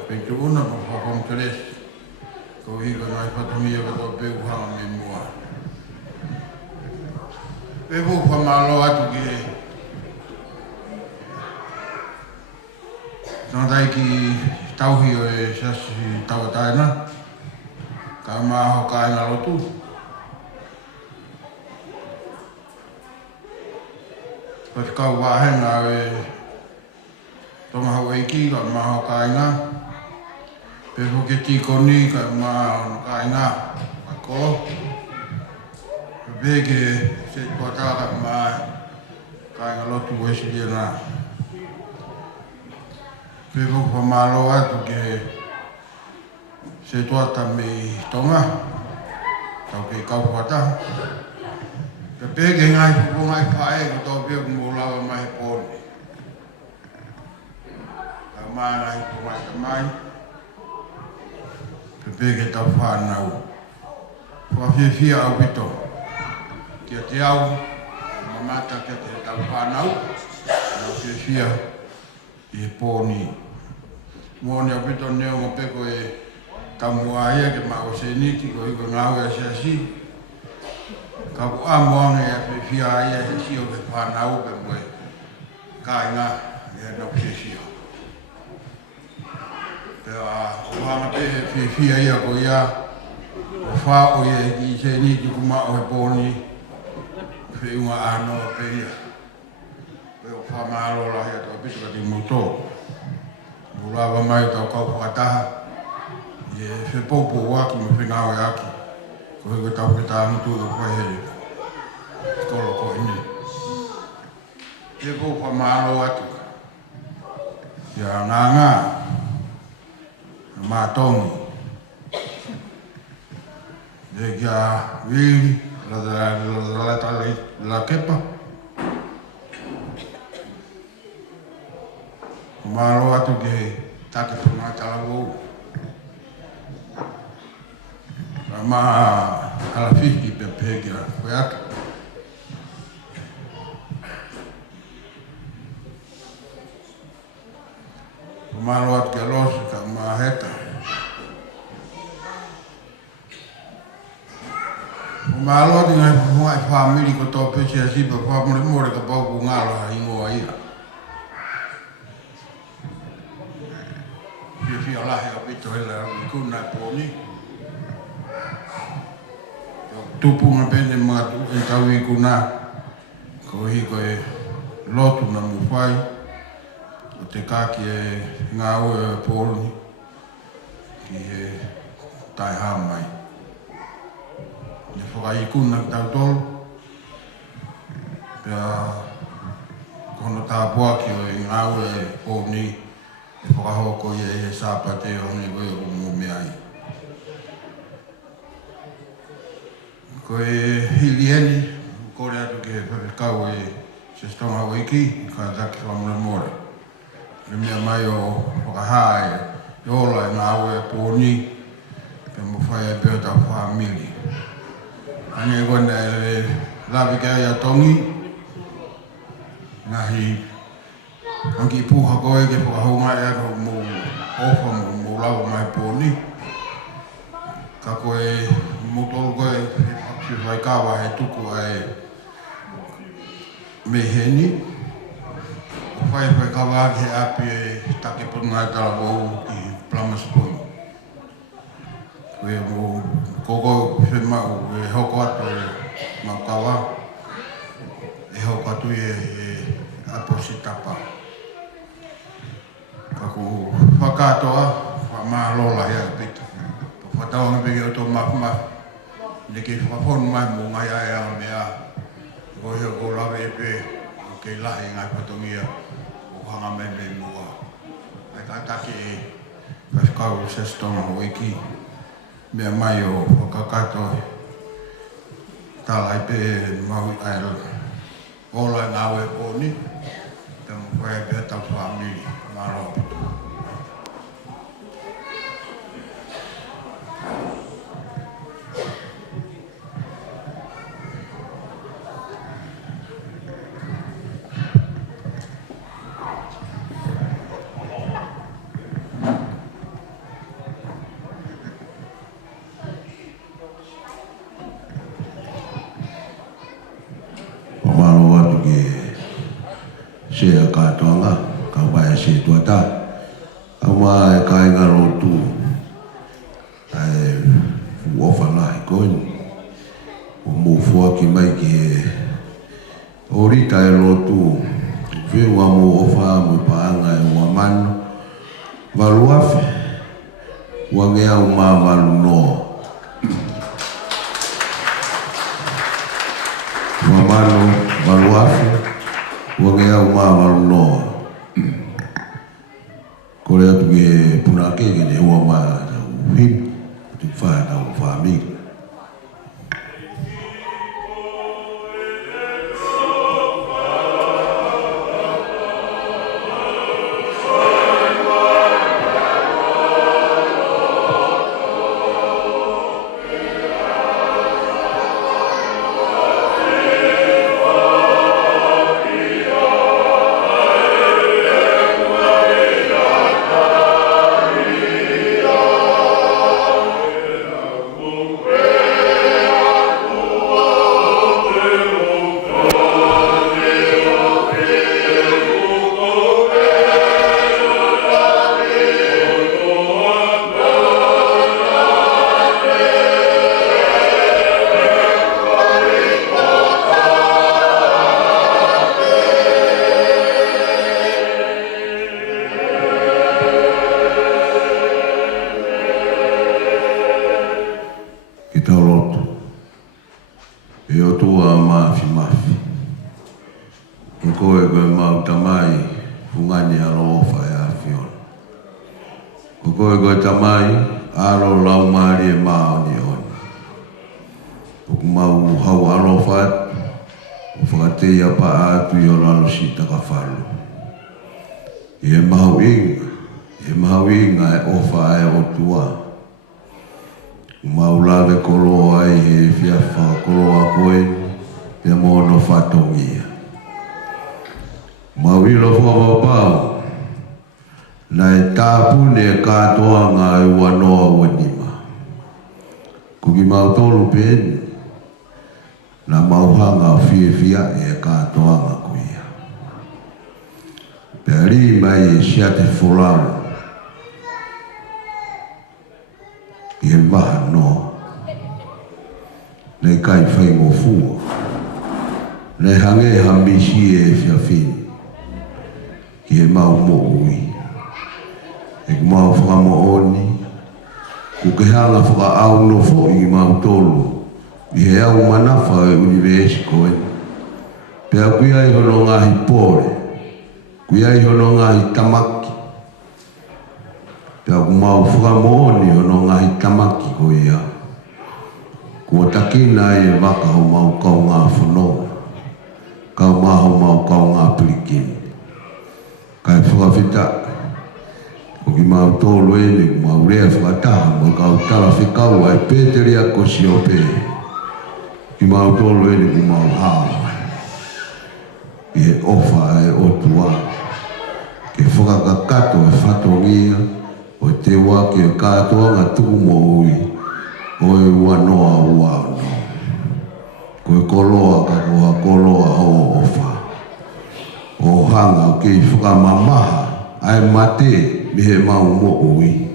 peke una po whakong teres ko hiko ngai whatumia ka tō pēku hanga me mua. Pepo whamalo atu ki Nōtai ki tauhi o e sasi tawataina, ka māho kāinga lotu. Pati kau wāhenga o e tonga hau eiki ka māho kāinga. Pepo ke tikoni ka māho kāinga ka kolo. Peke se tuatā ka māho kāinga lotu o esi liana. Pepo whamalo atu ke se tuata me Tonga, tau ke kauwhata. Ke peke ngai pupu ngai pae ko tau pia kumulawa mai pōni. Ka maa ngai pupu ngai ka mai. Ke peke tau whanau. Whawhiwhia au pito. Kia te au, mamata ke te tau whanau. Whawhiwhia i pōni. Mōni apito neo mo peko e tamua ia ke mao seniti ko hiko ngāu e siasi. Ka ku amoange e whiwhia ia he sio ke whanau pe moe. Kāinga e nau sio. Pea o hanga pe whiwhia ia ko ia o whao ia ki seniti ku mao he pōni. Whiunga ano pe ia. Pea o whamaro lahi ato apito ka ti moto. Mulawa mai tau kau whakataha. E whepopo waki me whengawe aki. Ko heko tau ke tāmutu e koe here. Kolo ko ini. Whepo whamaro atu. Ia nganga. Mātongi. E kia wiri. La kepa. Maro atu ke take whangatala wou. Ma halafihi pe pēkia koe atu. Maro atu ke losi ka maheta. Maro atu ngai whangai whamiri ko tō pēsia sipa whamore more ka pauku ngalo ha ingoa ia. Whiwhia lahi a pito hele au i kuna e pōni. Tupunga pene mga e tau i kuna. Ko hiko e lotu na muwhai. O te kāki e ngāu e pōni. Ki he tai hāmai. Ne whaka i kuna ki tau tolu. Pea kono tā puaki o e ngāu e pōni. E whakahoko i e sāpate o ne koe o mō mea i. Ko e hilieni, kore atu ke whakakau e se stonga o iki, ka zaki whamura more. Le mea mai o whakahae, e ola e ngā ue pōni, pe mo whai e peo tau whamili. Ane e kone e lawi ke ai a tongi, ngahi Anki puha koe ke whakahunga e aro mō ofa mō lau mai pōni. Ka koe mō tolu koe e whai kawa he tuku ai me heni. O whai kawa he api e take punga e tala wau ki Plamas Pōni. Koe mō koko he mau e hoko ato e mau kawa. E hoko atu e aposi tapa. Kaku whakatoa, whamalola hea pita. Whataonga piki o tō mafuma. Niki whaponu mai mō ngai ai anga mea. Ko heo ko lawe e pe, o kei lahi ngai patongia, o hanga me me mua. Ai ka take e whakau sestona o eki. Mea mai o whakakato tala e pe maui aero. Ola ngā we pōni, te mo koe e pe tau whamiri, maro. Sea ka Tonga, ka wai se tuata. Awa e ka inga rotu. Ai uofa lai koin. O mōfua ki mai ki e orita e rotu. Whiua mō ofa mo paanga e ua manu. Waluafe. Wangea uma walu noa. Ua manu, waluafe. Wangea uma walu noa. Kore atu ke punake ke ne ua maa him. Te whae tau whaamiri. whakakakato e whatongia o te waki e kātoa ngā tuku mo ui o e wanoa uao no. Koe koloa ka koha koloa o ofa. O hanga o kei whakamamaha ai mate mi he mau mo ui.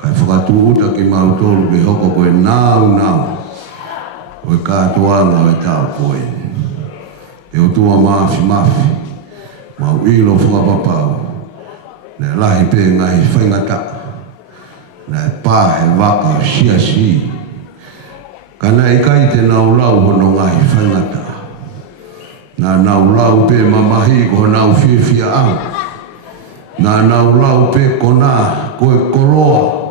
Kai whakatuuta ki mau tolu ke hoko koe nau. O e kātoa ngā e tau koe. E o tua mafi. Mau ilo whakapapau. Ne lahi pe ngahi whaingata. Ne pā he waka o si. Kana i kai te naulau hono ngahi whaingata. Nā naulau pe mamahi ko nau whiwhia au. Nā naulau pe kona koe koloa.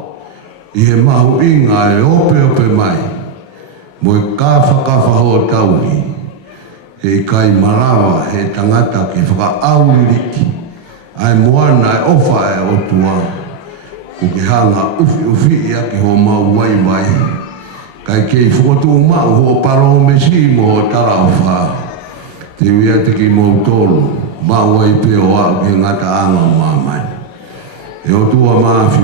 I he mahu inga e ope mai. Mo e kafa ho tauhi. He kai marawa he tangata ki whakaauriki. Ai moana e ofa e otua. Ko ke hanga ufi ia ki ho mau wai. Kai kei whokotu mau ho paro mesi mo ho tara o wha. Te wia te ki mo tolu. Mau wai pe o au ki ngata anga mamai. E otua mafi.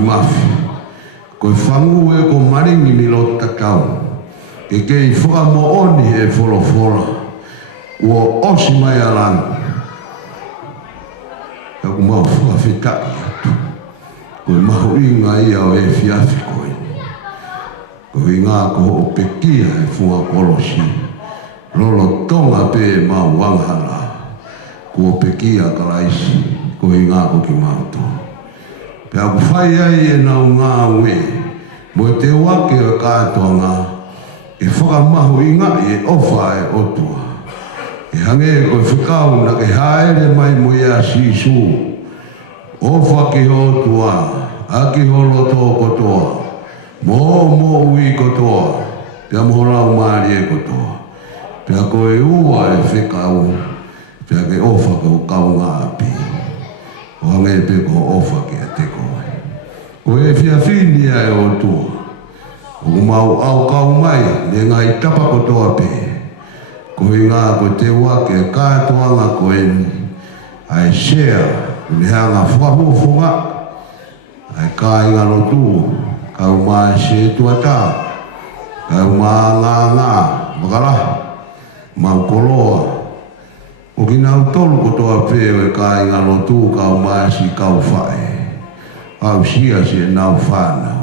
Ko whangu e ko maringi ni lo tatau. Ke kei whakamooni e wholofola. Ua osi mai alangu. Ka ku mau whakawhitai atu. Koe mahu inga ia o e whiawhi koe. Koe ngā koho o pekia e fua kolosi. Lolo tonga pe e mau wanghala. Ko o pekia karaisi. Koe ngā ko ki mauto. Pea ku whai ai e nau ngā ue. Mo te wake o kātoa ngā. E whakamahu inga e ofa e otua. E hange koe whikau na ke haere mai mo ia sisu. Ofa ki hotua, a ki holo tō kotoa. Mo ui kotoa, pia moholau maari e kotoa. Pia koe ua e whikau, pia ke ofa ke o kau ngā api. O hange pe ko ofa ki a te koe. Koe e whiawhinia e otua. O mau au kau mai, le ngai tapa kotoa pe. Koe ngā koe te wake e kātoanga koe ni. Ai share, ni hanga whakamofonga. Ai kai ngā rotu, kau mai se tuata. Kau mai ngā, makara, mau koloa. O ki nau tolu kotoa pēo e kai ngā rotu, kau mai si kau whae. Au sia se nau whanau.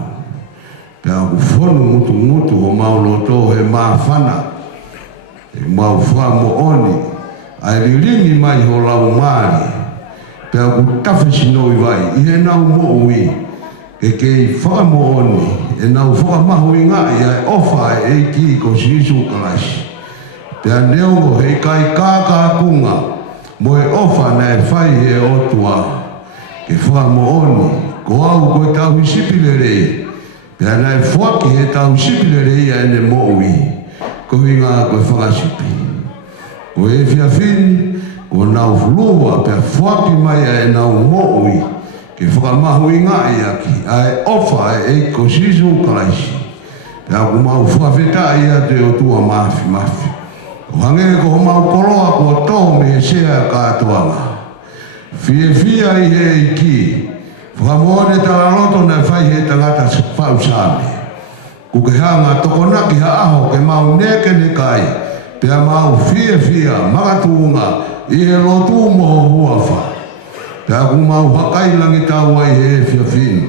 Pea ku whonu mutu ho mau loto he maa whana. E mau whamo oni. Ai riringi mai ho lau maari. Pea ku tawhisinoi vai. I he nau mo ui. E kei whamo oni. E nau whakamaho i ngai. Ai ofa e ki ko sisu kalasi. Pea neongo he kai kākunga. Mo e ofa na e whai he otua. Ke whamo oni. Ko au koe tau hisipile rei. Pea nai whaki he tau sipile reia ene mo ui. Ko hinga koe whakasipi. Ko e whiawhini, ko nau flua pea whaki mai e nau mo ui. Ke whakamahu i ngai aki, ai ofa e ko sisu karaisi. Pea ko mau whakawhetai a te o tua mafi. Ko hange ko mau koroa ko tō me sea kātoanga. Whia i he iki. Whakamone tala roto na whai he tangata whau sāme. Ku ke hanga tokonaki ha aho ke mau neke ne kai. Pea mau whia, makatuunga, i he lotu moho huawha. Pea ku mau hakailangi tau ai he whiawhini.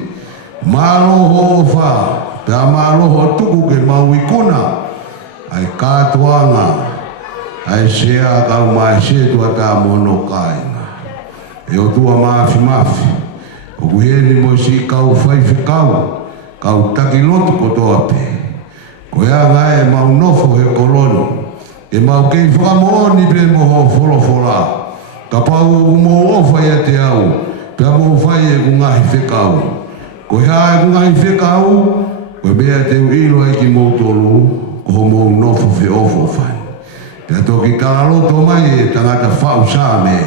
Māloho wha, pea māloho tuku ke mau ikuna. Ai kātoanga, ai sea kau mai se tua tā mono kainga. E o tua mafi. O kuheni mo si kau whaiwhi kau taki lotu kotoa pe. Ko ea ngai e mau nofo he kolono. E mau kei whakamooni pe moho wholofola. Ka pau mo ofa ia te au. Pea mo whai e kungahi whekau. Ko ea e kungahi whekau. Ko mea te uilo e ki moutolu. Ko mo nofo whe ofo whai. Pea toki tala loto mai e tangata whau sāme.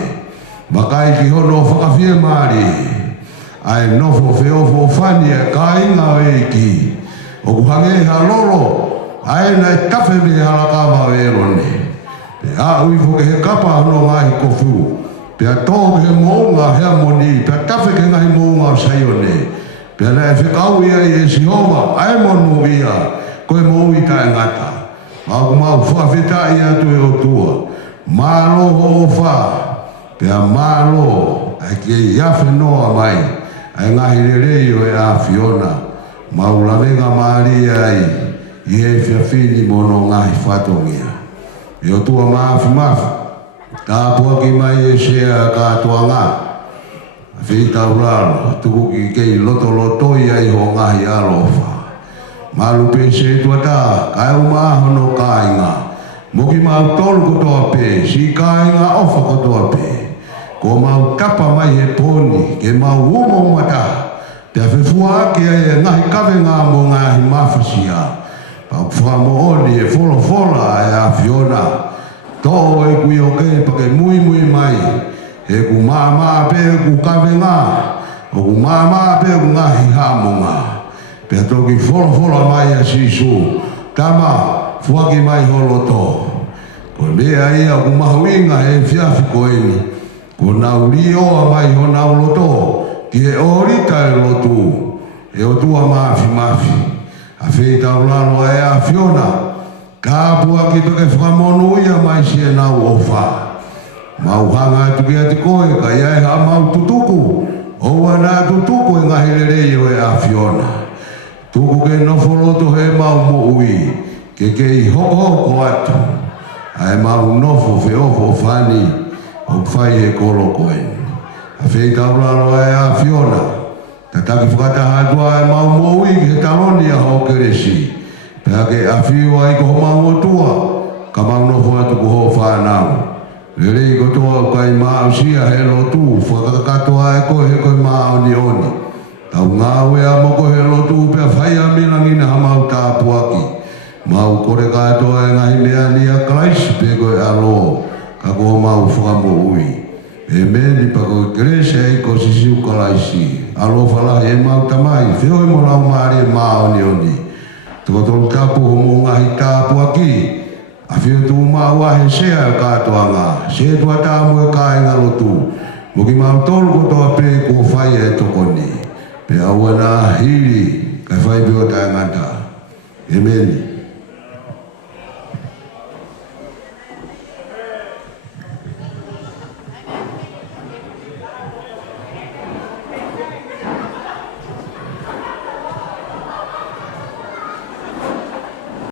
Makai ki hono whakawhia maari. Ai nofo whiofo whani e ka inga o eiki. O kuhange ha lolo, ai nai tawhe me halakawa e rone. Pe a ui fo ke he kapa hono ngai kofu. Pea tō he mounga hea moni, pea tawhi ke ngahi mounga o saione. Pea nei whikau ia i e Sihova, ai monu ia, koe mou i tae ngata. Mau whawhita ia tu e o tua. Malo ho o wha, pea malo, ai ki e iafe noa mai, ai ngahi rerei o e a Fiona. Mau lawenga maari ai, i e whiawhini mono ngahi whatongia. E o tua maafi maafi, tā puaki mai e sea kātua ngā. Whita uraro, tuku ki kei loto lotoi ai ho ngahi alofa. Malu pe se tuata, kai umahono kāinga. Moki mau tolu kotoa pe, si kāinga ofa kotoa pe. Ko mau tapa mai he poni, ke mau umo mata. Te awhewhua ki ai ngahi kawe ngā mo ngahi mawhasia. Pau whamo oni e whola e a Fiona. Tō e kui o kei pake mui mai. E ku māma pe ku kawe ngā. O ku māma pe ku ngahi hamo ngā. Pea toki whola mai a sisu. Tama, fuaki mai holoto. Ko mea ia ku mahuinga e whiawhi koeni. Ko nauri oa mai ho nauloto. Ki e orita e lotu. E o tua mafi. A whita ulalo e a Fiona. Ka puaki toke whamonu ia mai si e nau ofa. Mau hanga tuki ati koe ka iai ha mau tutuku. Oua nā tutuku e ngahi rerei o e a Fiona. Tuku ke nofoloto he mau mo ui. Ke kei hoko atu. Ai mau nofo whiofo whani. O whai he kolo koen. A whita ulalo e a Fiona. Tataki whakatahatua e mau mo ui ke taloni a ho keresi. Pea ke a whio ai ko mau o tua. Ka mau nofo atu ko ho whanau. Rerei kotoa kai maausia he lotu, whakakatoa e koe he koe maoni oni. Tau ngāwe a moko he lotu pia whai a milangina ha mau tāpuaki. Mau kore katoa e ngahi mea ni a Christ pe koe alo, ka koe mau whakamo ui. E meni pa koe krese e ko sisiu kalaisi. Alo whalahi e mau tamai, whio e mo lau maari e maoni oni. Tuko tolu tapu homo ngahi tāpuaki. A whio tu maua he sea e kātoa ngā, se tua tāmu e kāinga lotu. Moki mau tolu kotoa pe ko whai e tokoni. Pe aua nā hiri, kai whai pio tā ngata. E meni.